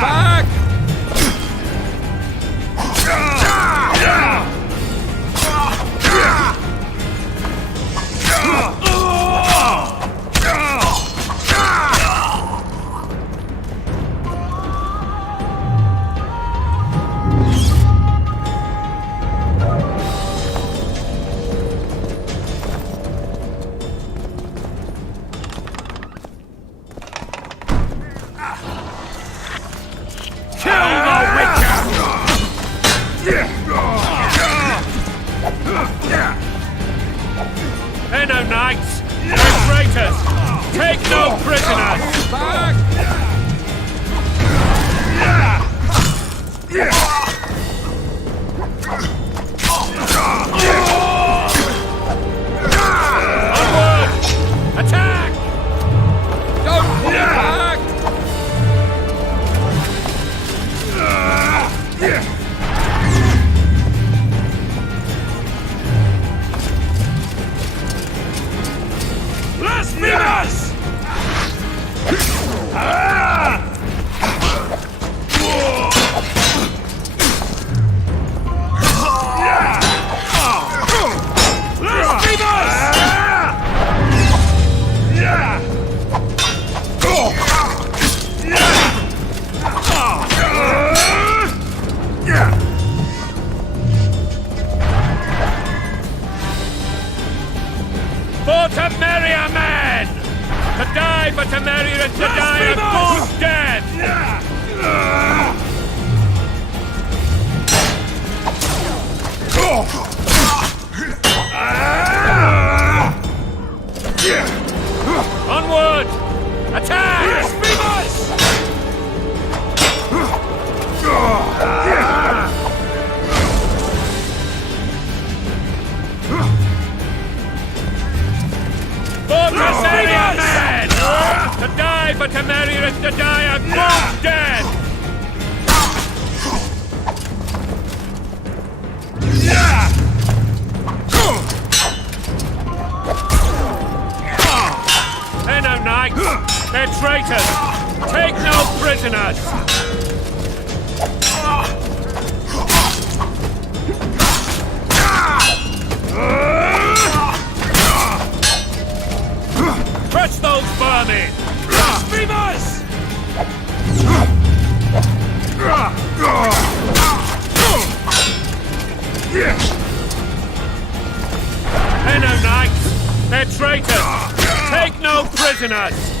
Back! Kill the Witcher! They're no knights! They're traitors! Take no prisoners! Back! Onward! Attack! Don't pull back! Blasphemous! For Temeria, man! To die for Temeria is to die a good death! Onward! Attack! For Temeria, man! To die for Temeria is to die a good death! They're no knights! They're traitors! Take no prisoners! They're traitors! Take no prisoners!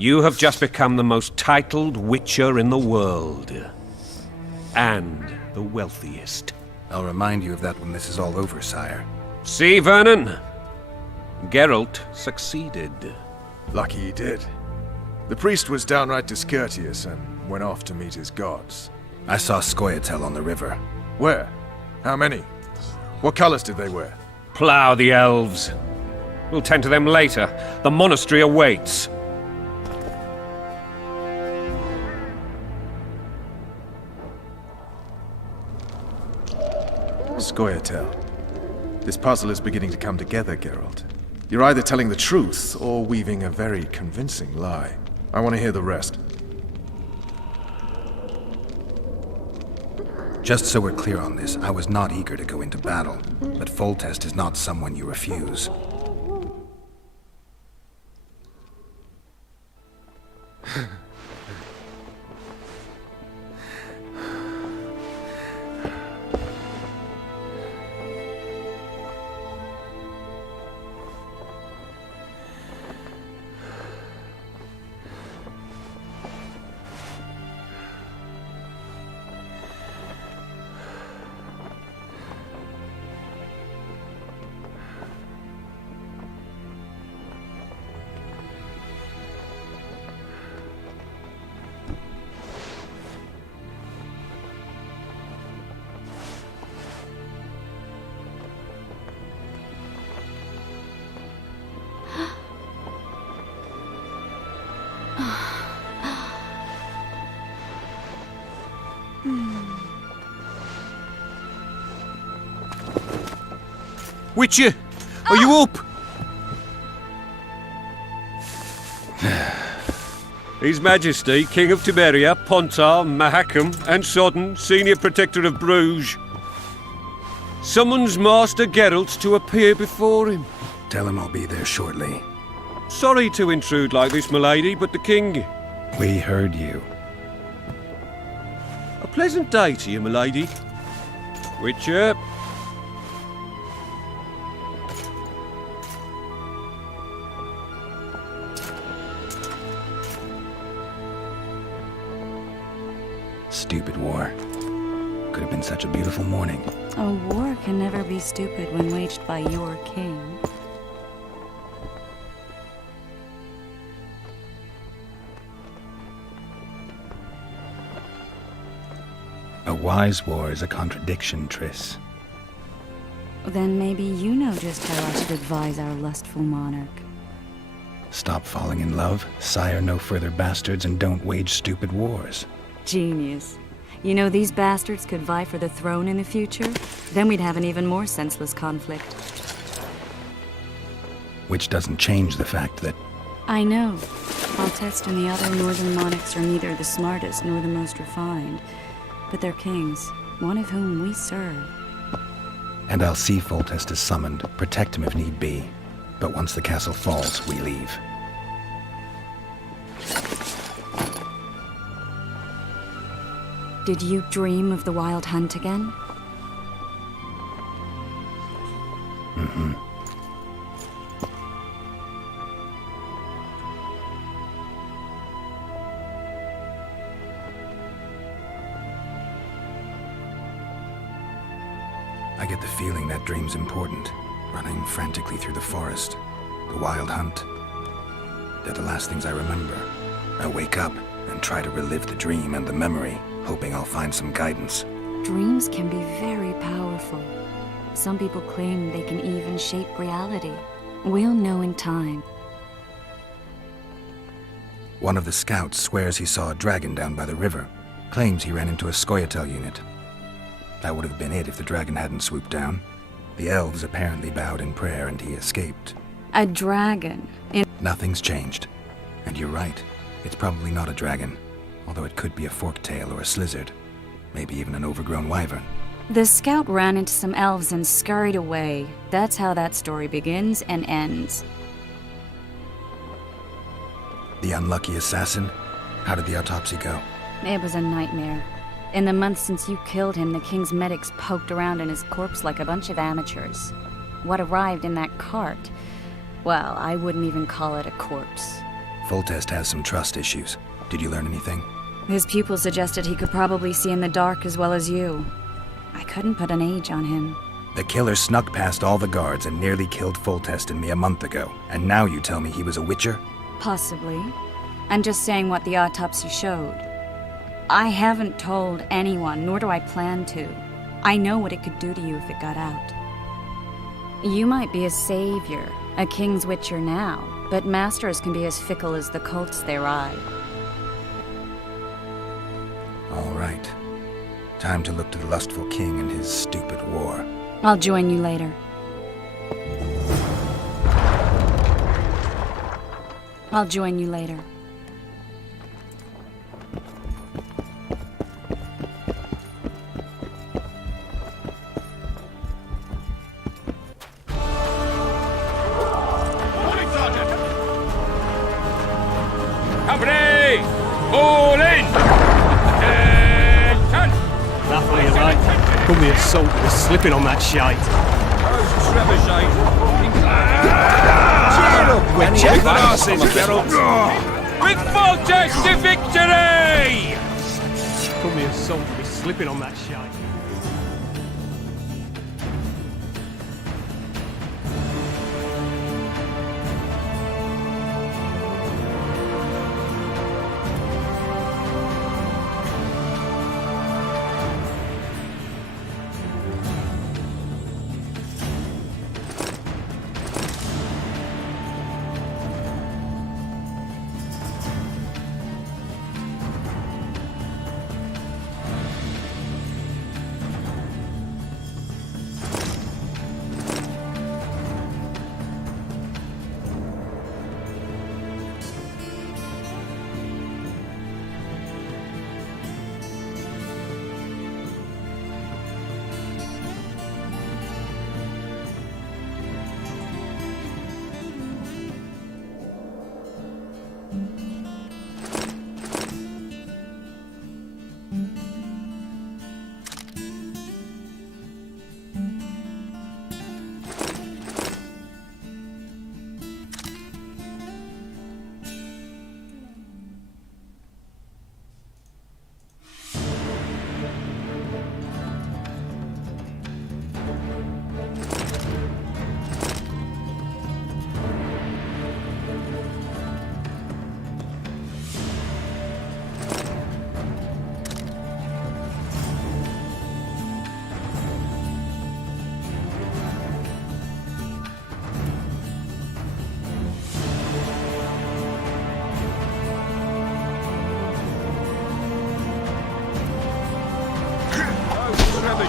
You have just become the most titled witcher in the world. And the wealthiest. I'll remind you of that when this is all over, sire. See, Vernon? Geralt succeeded. Lucky he did. The priest was downright discourteous and went off to meet his gods. I saw Scoia'tael on the river. Where? How many? What colors did they wear? Plough the elves. We'll tend to them later. The monastery awaits. Scoia'tael. This puzzle is beginning to come together, Geralt. You're either telling the truth or weaving a very convincing lie. I want to hear the rest. Just so we're clear on this, I was not eager to go into battle, but Foltest is not someone you refuse. Witcher, are you up? His Majesty, King of Temeria, Pontar, Mahakam, and Sodden, Senior Protector of Bruges, summons Master Geralt to appear before him. Tell him I'll be there shortly. Sorry to intrude like this, milady, but the King... We heard you. A pleasant day to you, milady. Witcher... Stupid war. Could have been such a beautiful morning. A war can never be stupid when waged by your king. A wise war is a contradiction, Triss. Then maybe you know just how I should advise our lustful monarch. Stop falling in love, sire no further bastards, and don't wage stupid wars. Genius. You know, these bastards could vie for the throne in the future? Then we'd have an even more senseless conflict. Which doesn't change the fact that I know. Foltest and the other northern monarchs are neither the smartest nor the most refined. But they're kings, one of whom we serve. And I'll see Foltest is summoned, protect him if need be. But once the castle falls, we leave. Did you dream of the Wild Hunt again? Mm-hmm. I get the feeling that dream's important. Running frantically through the forest. The Wild Hunt. They're the last things I remember. I wake up and try to relive the dream and the memory, hoping I'll find some guidance. Dreams can be very powerful. Some people claim they can even shape reality. We'll know in time. One of the scouts swears he saw a dragon down by the river. Claims he ran into a Scoia'tael unit. That would have been it if the dragon hadn't swooped down. The elves apparently bowed in prayer and he escaped. A dragon. Nothing's changed. And you're right. It's probably not a dragon. Although it could be a forktail or a slizzard. Maybe even an overgrown wyvern. The scout ran into some elves and scurried away. That's how that story begins and ends. The unlucky assassin? How did the autopsy go? It was a nightmare. In the months since you killed him, the king's medics poked around in his corpse like a bunch of amateurs. What arrived in that cart? Well, I wouldn't even call it a corpse. Foltest has some trust issues. Did you learn anything? His pupils suggested he could probably see in the dark as well as you. I couldn't put an age on him. The killer snuck past all the guards and nearly killed Foltest and me a month ago. And now you tell me he was a witcher? Possibly. I'm just saying what the autopsy showed. I haven't told anyone, nor do I plan to. I know what it could do to you if it got out. You might be a savior, a king's witcher now, but masters can be as fickle as the colts they ride. All right. Time to look to the lustful king and his stupid war. I'll join you later. I'll join you later. Company! All in! Attention! That way, right. Come here, soldier, we're slipping on that shite. Check the asses, Geralt! With Foltest to victory! Come here, soldier, we're slipping on that shite.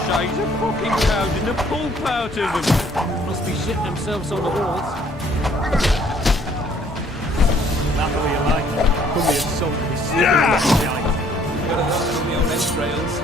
days of fucking pounding the pulp out of them. Must be shitting themselves on the walls. That's how you like it. Come here, son. Got a lot on my own entrails.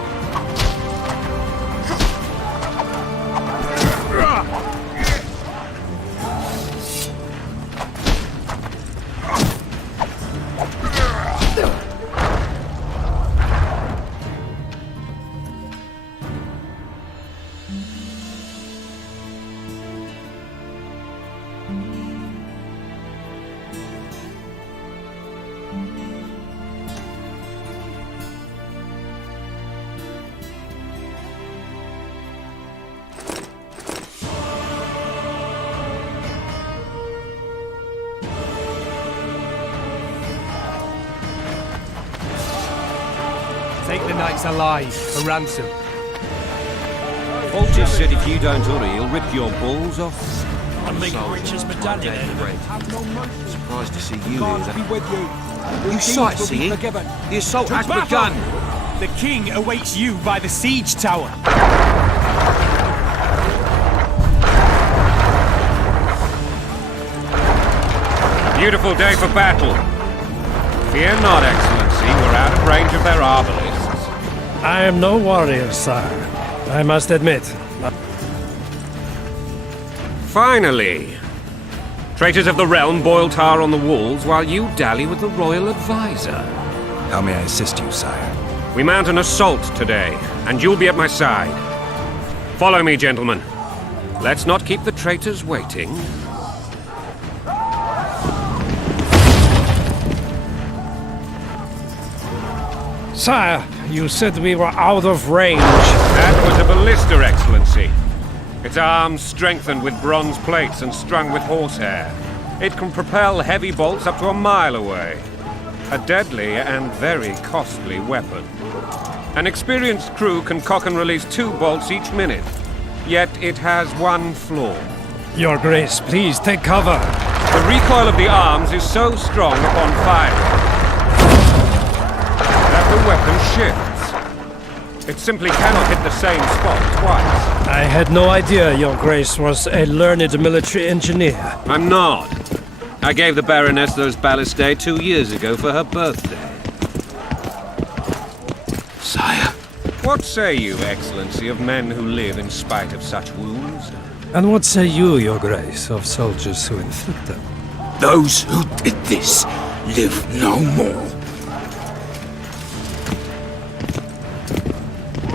Take the knights alive for ransom. Vulture said if you don't hurry, he'll rip your balls off. And make a richest medallion out of it. Surprised to see you here. Be with you. You sightseeing? The assault has begun. The king awaits you by the siege tower. Beautiful day for battle. Fear not, Excellency. We're out of range of their arbalists. I am no warrior, sire. I must admit. Finally! Traitors of the realm boil tar on the walls while you dally with the royal advisor. How may I assist you, sire? We mount an assault today, and you'll be at my side. Follow me, gentlemen. Let's not keep the traitors waiting. Sire, you said we were out of range. That was a ballista, Excellency. Its arms strengthened with bronze plates and strung with horsehair. It can propel heavy bolts up to a mile away. A deadly and very costly weapon. An experienced crew can cock and release 2 bolts each minute. Yet it has one flaw. Your Grace, please take cover. The recoil of the arms is so strong upon fire that the weapon shifts. It simply cannot hit the same spot twice. I had no idea Your Grace was a learned military engineer. I'm not. I gave the Baroness those ballistae 2 years ago for her birthday. Sire. What say you, Excellency, of men who live in spite of such wounds? And what say you, Your Grace, of soldiers who inflict them? Those who did this live no more.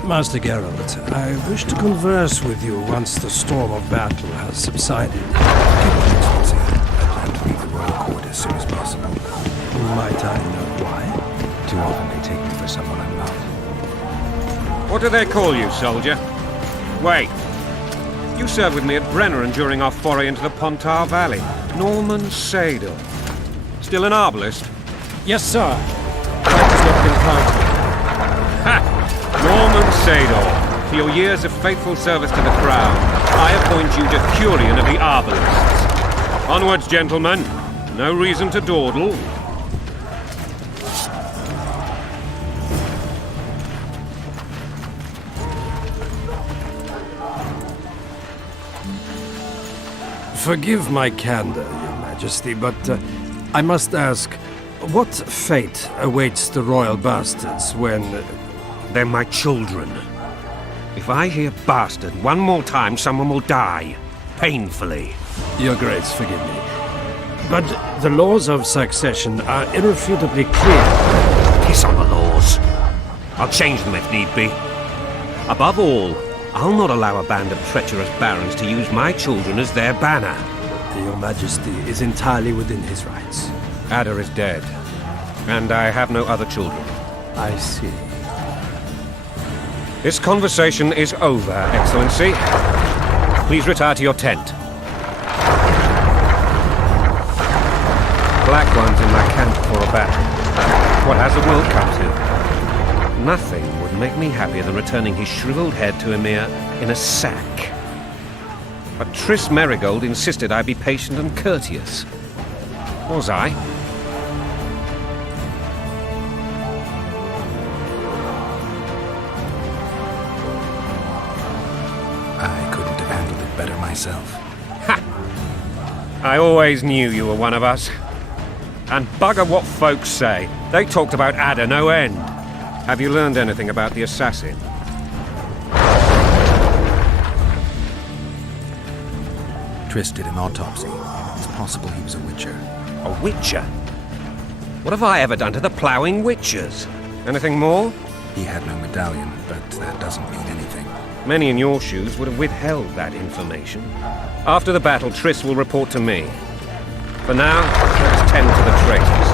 Master Geralt, I wish to converse with you once the storm of battle has subsided. Excellency, I plan to leave the royal court as soon as possible. Might I know why? Too often they take me for someone I'm not. What do they call you, soldier? Wait. You served with me at Brenneran during our foray into the Pontar Valley. Norman Sadel. Still an arbalist? Yes, sir. That has not been counted. Ha! Norman Sador, for your years of faithful service to the crown, I appoint you Decurion of the Arbalists. Onwards, gentlemen. No reason to dawdle. Forgive my candor, Your Majesty, but I must ask, what fate awaits the royal bastards when... They're my children. If I hear bastard one more time, someone will die. Painfully. Your Grace, forgive me. But the laws of succession are irrefutably clear. Piss on the laws. I'll change them if need be. Above all, I'll not allow a band of treacherous barons to use my children as their banner. Your Majesty is entirely within his rights. Ada is dead, and I have no other children. I see. This conversation is over, Excellency. Please retire to your tent. Black ones in my camp for a battle. What has the world come to? Nothing would make me happier than returning his shriveled head to Emir in a sack. But Triss Merigold insisted I be patient and courteous. Was I? myself. I always knew you were one of us. And bugger what folks say. They talked about Ada no end. Have you learned anything about the assassin? Triss did an autopsy. It's possible he was a witcher. A witcher? What have I ever done to the ploughing witchers? Anything more? He had no medallion, but that doesn't mean anything. Many in your shoes would have withheld that information. After the battle, Triss will report to me. For now, let's tend to the traitors.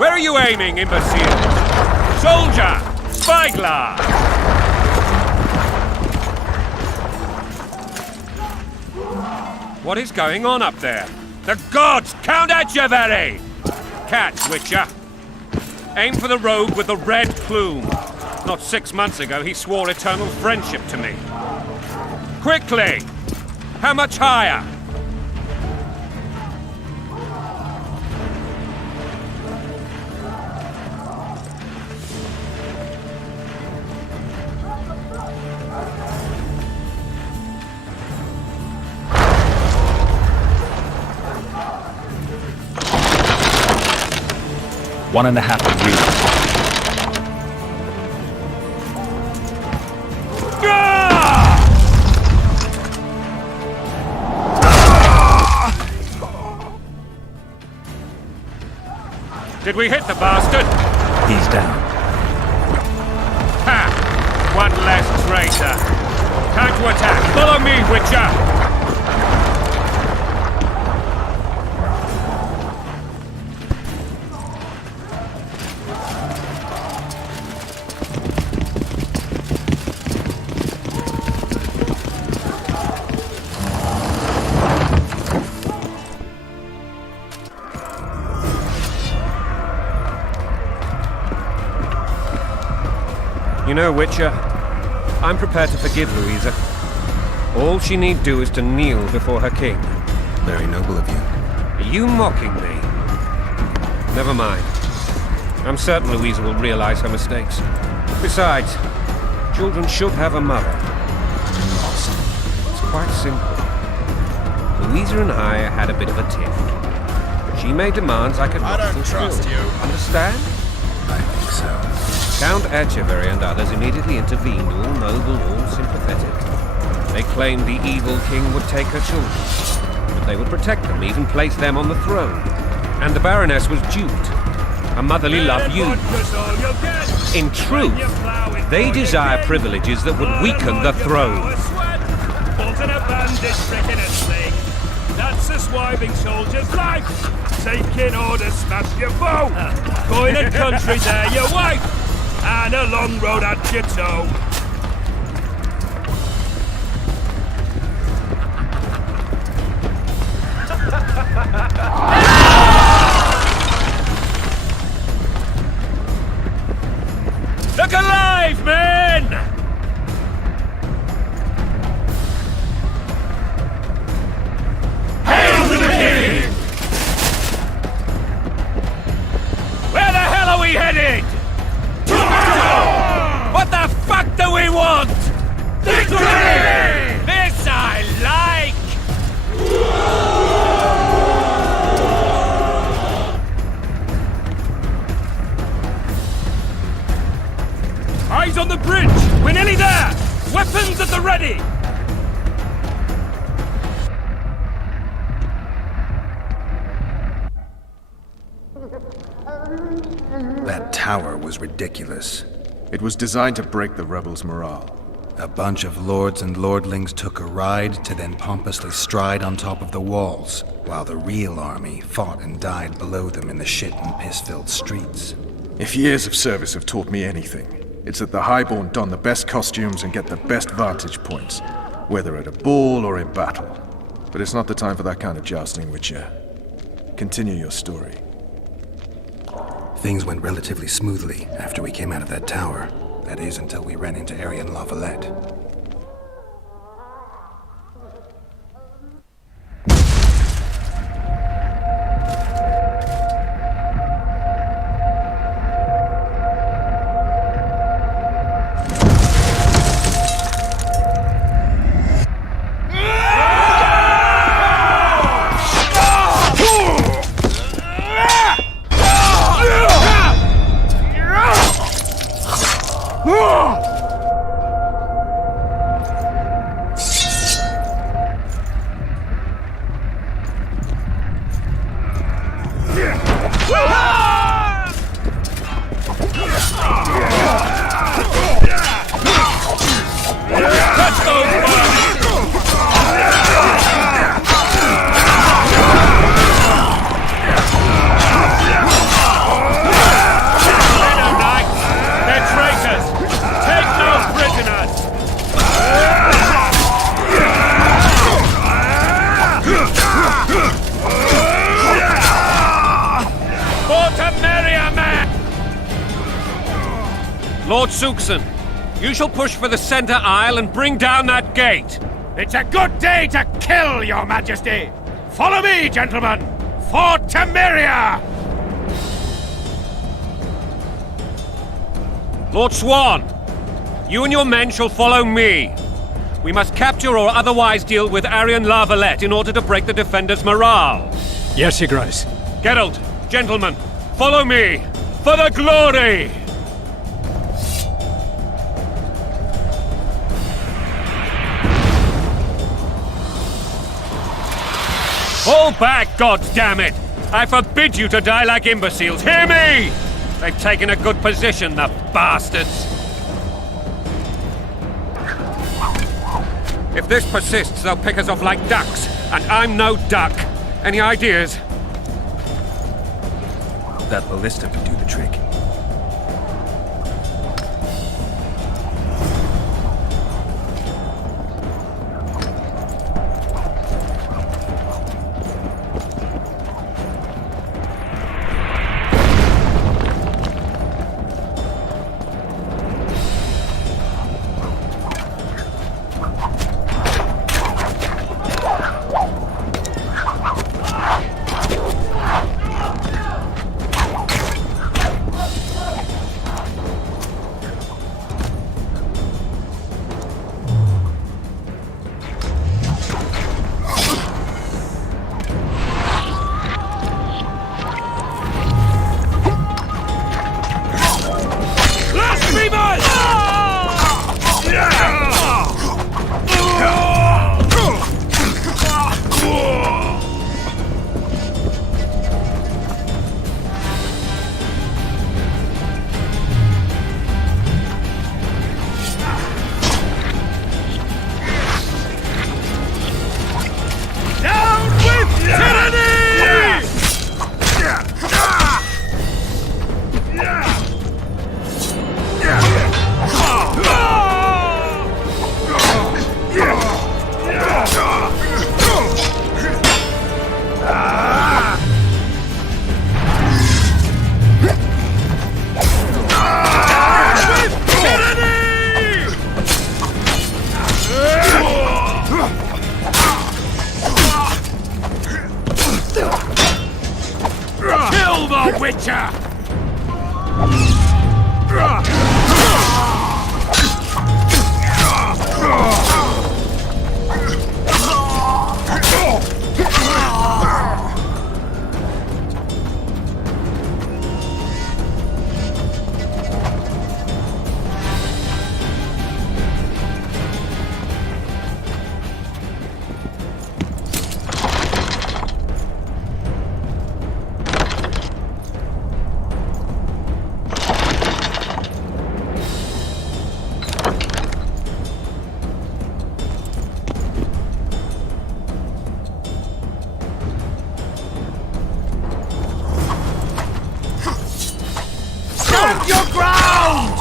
Where are you aiming, imbecile? Soldier! Spyglass! What is going on up there? The gods! Count Etcheverry! Catch, Witcher! Aim for the rogue with the red plume. Not 6 months ago, he swore eternal friendship to me. Quickly! How much higher? One and a half degrees. Did we hit the bastard? He's down. Ha! One less traitor. Time to attack. Follow me, Witcher! You know, Witcher, I'm prepared to forgive Louisa. All she need do is to kneel before her king. Very noble of you. Are you mocking me? Never mind. I'm certain Louisa will realize her mistakes. Besides, children should have a mother. It's quite simple. Louisa and I had a bit of a tiff. She made demands I could not fulfill. Trust you. Understand? I think so. Count Etcheverry and others immediately intervened, all noble, all sympathetic. They claimed the evil king would take her children, but they would protect them, even place them on the throne. And the Baroness was duped. A motherly love used. In truth, they desire privileges that would weaken the throne. That's a swiving soldier's life. Taking orders, smash your foe. Going a country there, your wife. And a long road at your toe. Look alive, men! Hail to the king! Where the hell are we headed? What the fuck do we want? Victory! This I like! Eyes on the bridge! We're nearly there! Weapons at the ready! That tower was ridiculous. It was designed to break the rebels' morale. A bunch of lords and lordlings took a ride to then pompously stride on top of the walls, while the real army fought and died below them in the shit and piss-filled streets. If years of service have taught me anything, it's that the Highborn don the best costumes and get the best vantage points, whether at a ball or in battle. But it's not the time for that kind of jousting, Witcher. Continue your story. Things went relatively smoothly after we came out of that tower. That is, until we ran into Arian La Valette. Lord Suxon, you shall push for the center aisle and bring down that gate. It's a good day to kill, Your Majesty! Follow me, gentlemen! For Temeria! Lord Swan, you and your men shall follow me. We must capture or otherwise deal with Arian La Valette in order to break the defenders' morale. Yes, Your Grace. Geralt, gentlemen, follow me! For the glory! Fall back, goddammit! I forbid you to die like imbeciles. Hear me! They've taken a good position, the bastards! If this persists, they'll pick us off like ducks, and I'm no duck. Any ideas? That ballista would do the trick. Kill the Witcher! Stand your ground!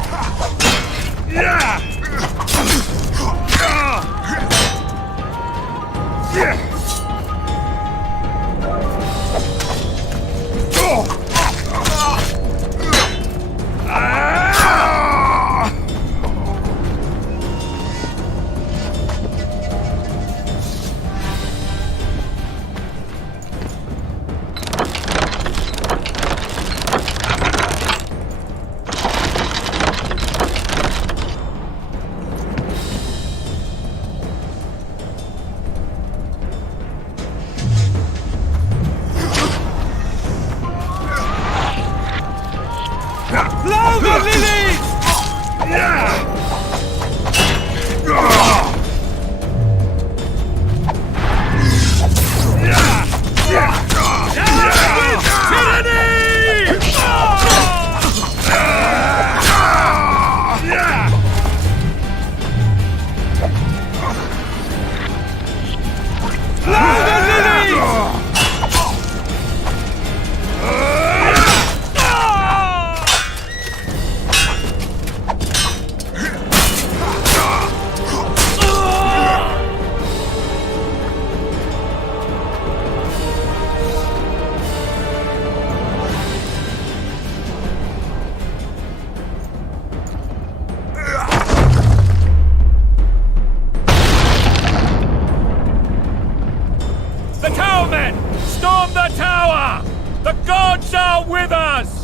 Blow the lilies! The gods are with us!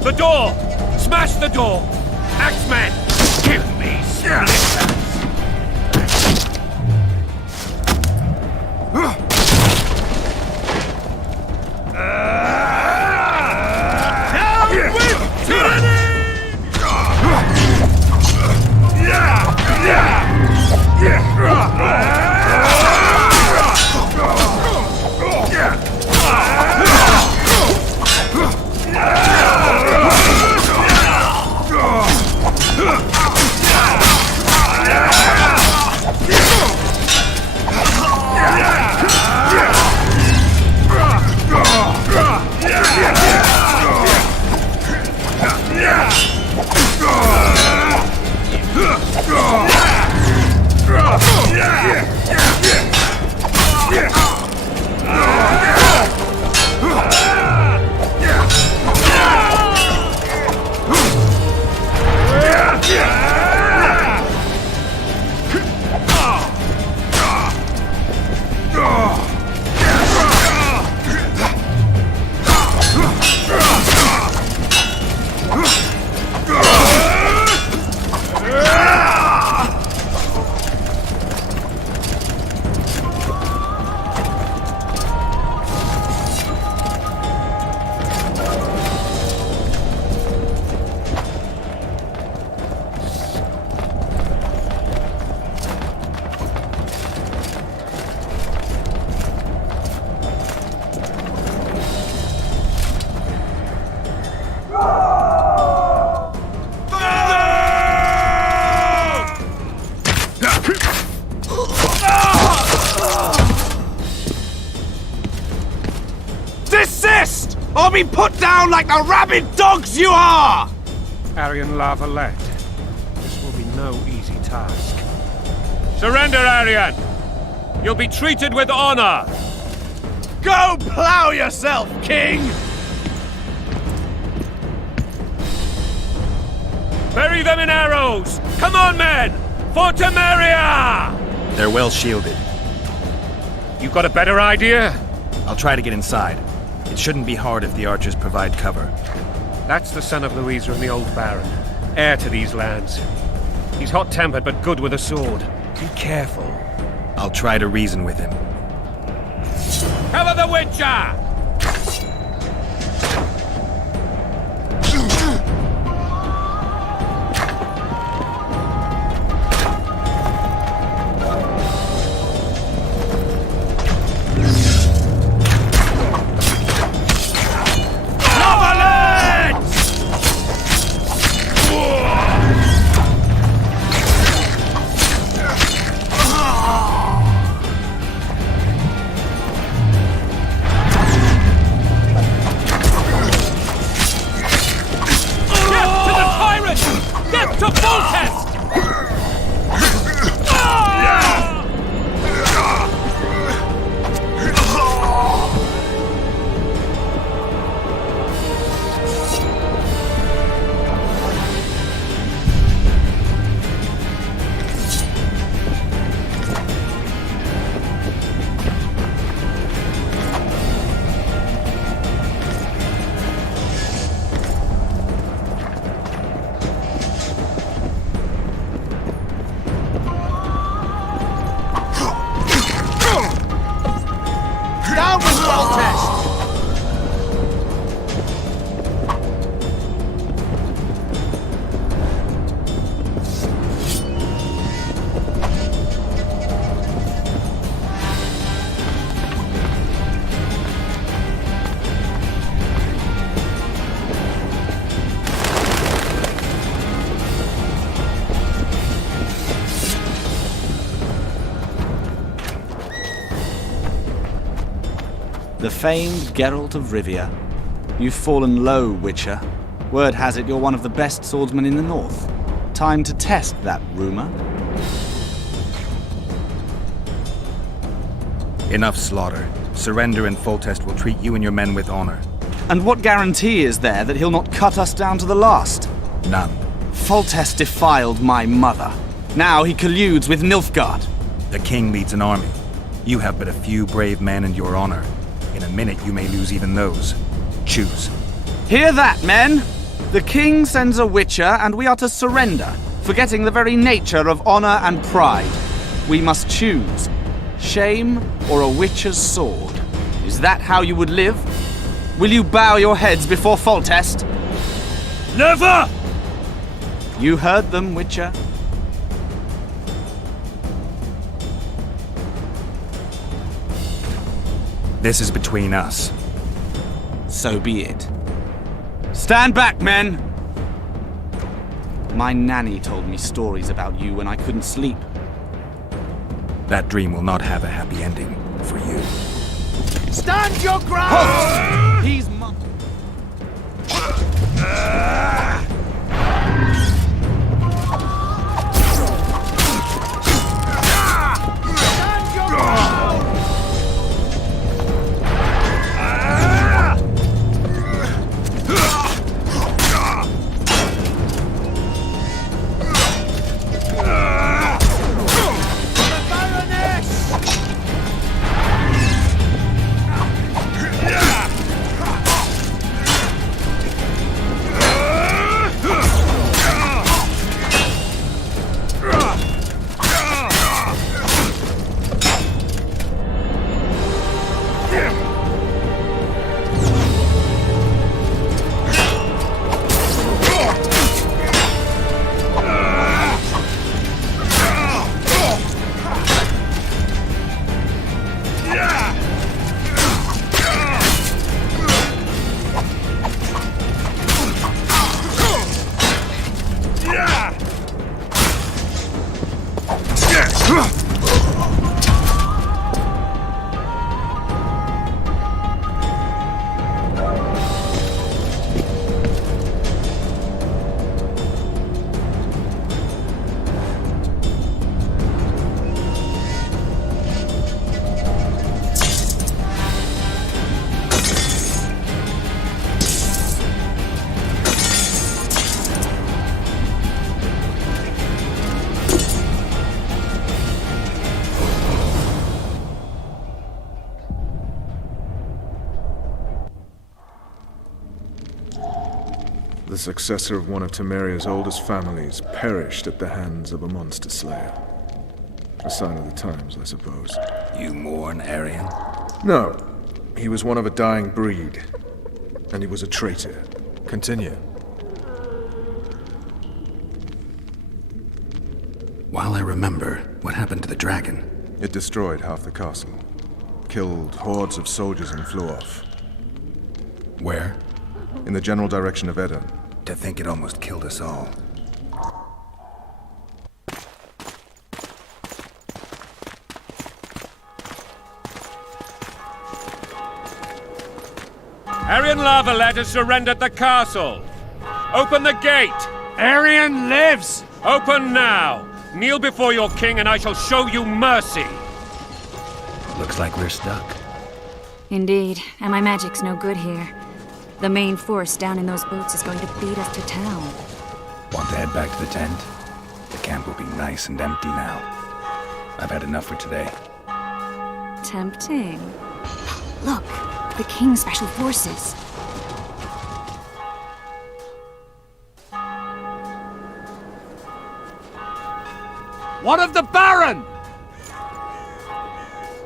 The door! Smash the door! Axemen! Give me splinters! Desist! Or be put down like the rabid dogs you are! Arian Lavalette, this will be no easy task. Surrender, Arian! You'll be treated with honor! Go plow yourself, King! Bury them in arrows! Come on, men! For Temeria! They're well shielded. You got a better idea? I'll try to get inside. It shouldn't be hard if the archers provide cover. That's the son of Louisa and the old Baron, heir to these lands. He's hot-tempered but good with a sword. Be careful. I'll try to reason with him. Cover the Witcher! The famed Geralt of Rivia. You've fallen low, Witcher. Word has it you're one of the best swordsmen in the north. Time to test that rumor. Enough slaughter. Surrender and Foltest will treat you and your men with honor. And what guarantee is there that he'll not cut us down to the last? None. Foltest defiled my mother. Now he colludes with Nilfgaard. The king leads an army. You have but a few brave men and your honor. In a minute you may lose even those. Choose. Hear that, men! The king sends a Witcher, and we are to surrender, forgetting the very nature of honor and pride. We must choose. Shame or a Witcher's sword? Is that how you would live? Will you bow your heads before Foltest? Never! You heard them, Witcher. This is between us. So be it. Stand back, men! My nanny told me stories about you when I couldn't sleep. That dream will not have a happy ending for you. Stand your ground! Halt! He's The successor of one of Temeria's oldest families perished at the hands of a monster slayer. A sign of the times, I suppose. You mourn Arian? No. He was one of a dying breed. And he was a traitor. Continue. While I remember, what happened to the dragon? It destroyed half the castle. Killed hordes of soldiers and flew off. Where? In the general direction of Edda. To think it almost killed us all. Arian Lavalette has surrendered the castle. Open the gate. Arian lives! Open now. Kneel before your king and I shall show you mercy. Looks like we're stuck. Indeed, and my magic's no good here. The main force down in those boats is going to beat us to town. Want to head back to the tent? The camp will be nice and empty now. I've had enough for today. Tempting. Look, the King's Special Forces. What of the Baron?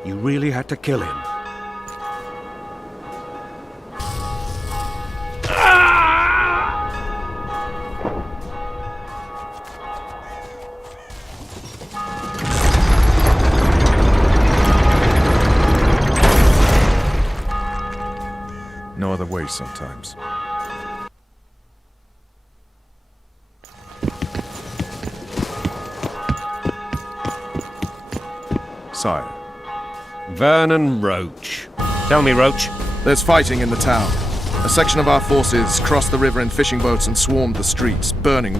You really had to kill him. No other way sometimes. Sire. Vernon Roach. Tell me, Roach. There's fighting in the town. A section of our forces crossed the river in fishing boats and swarmed the streets, burning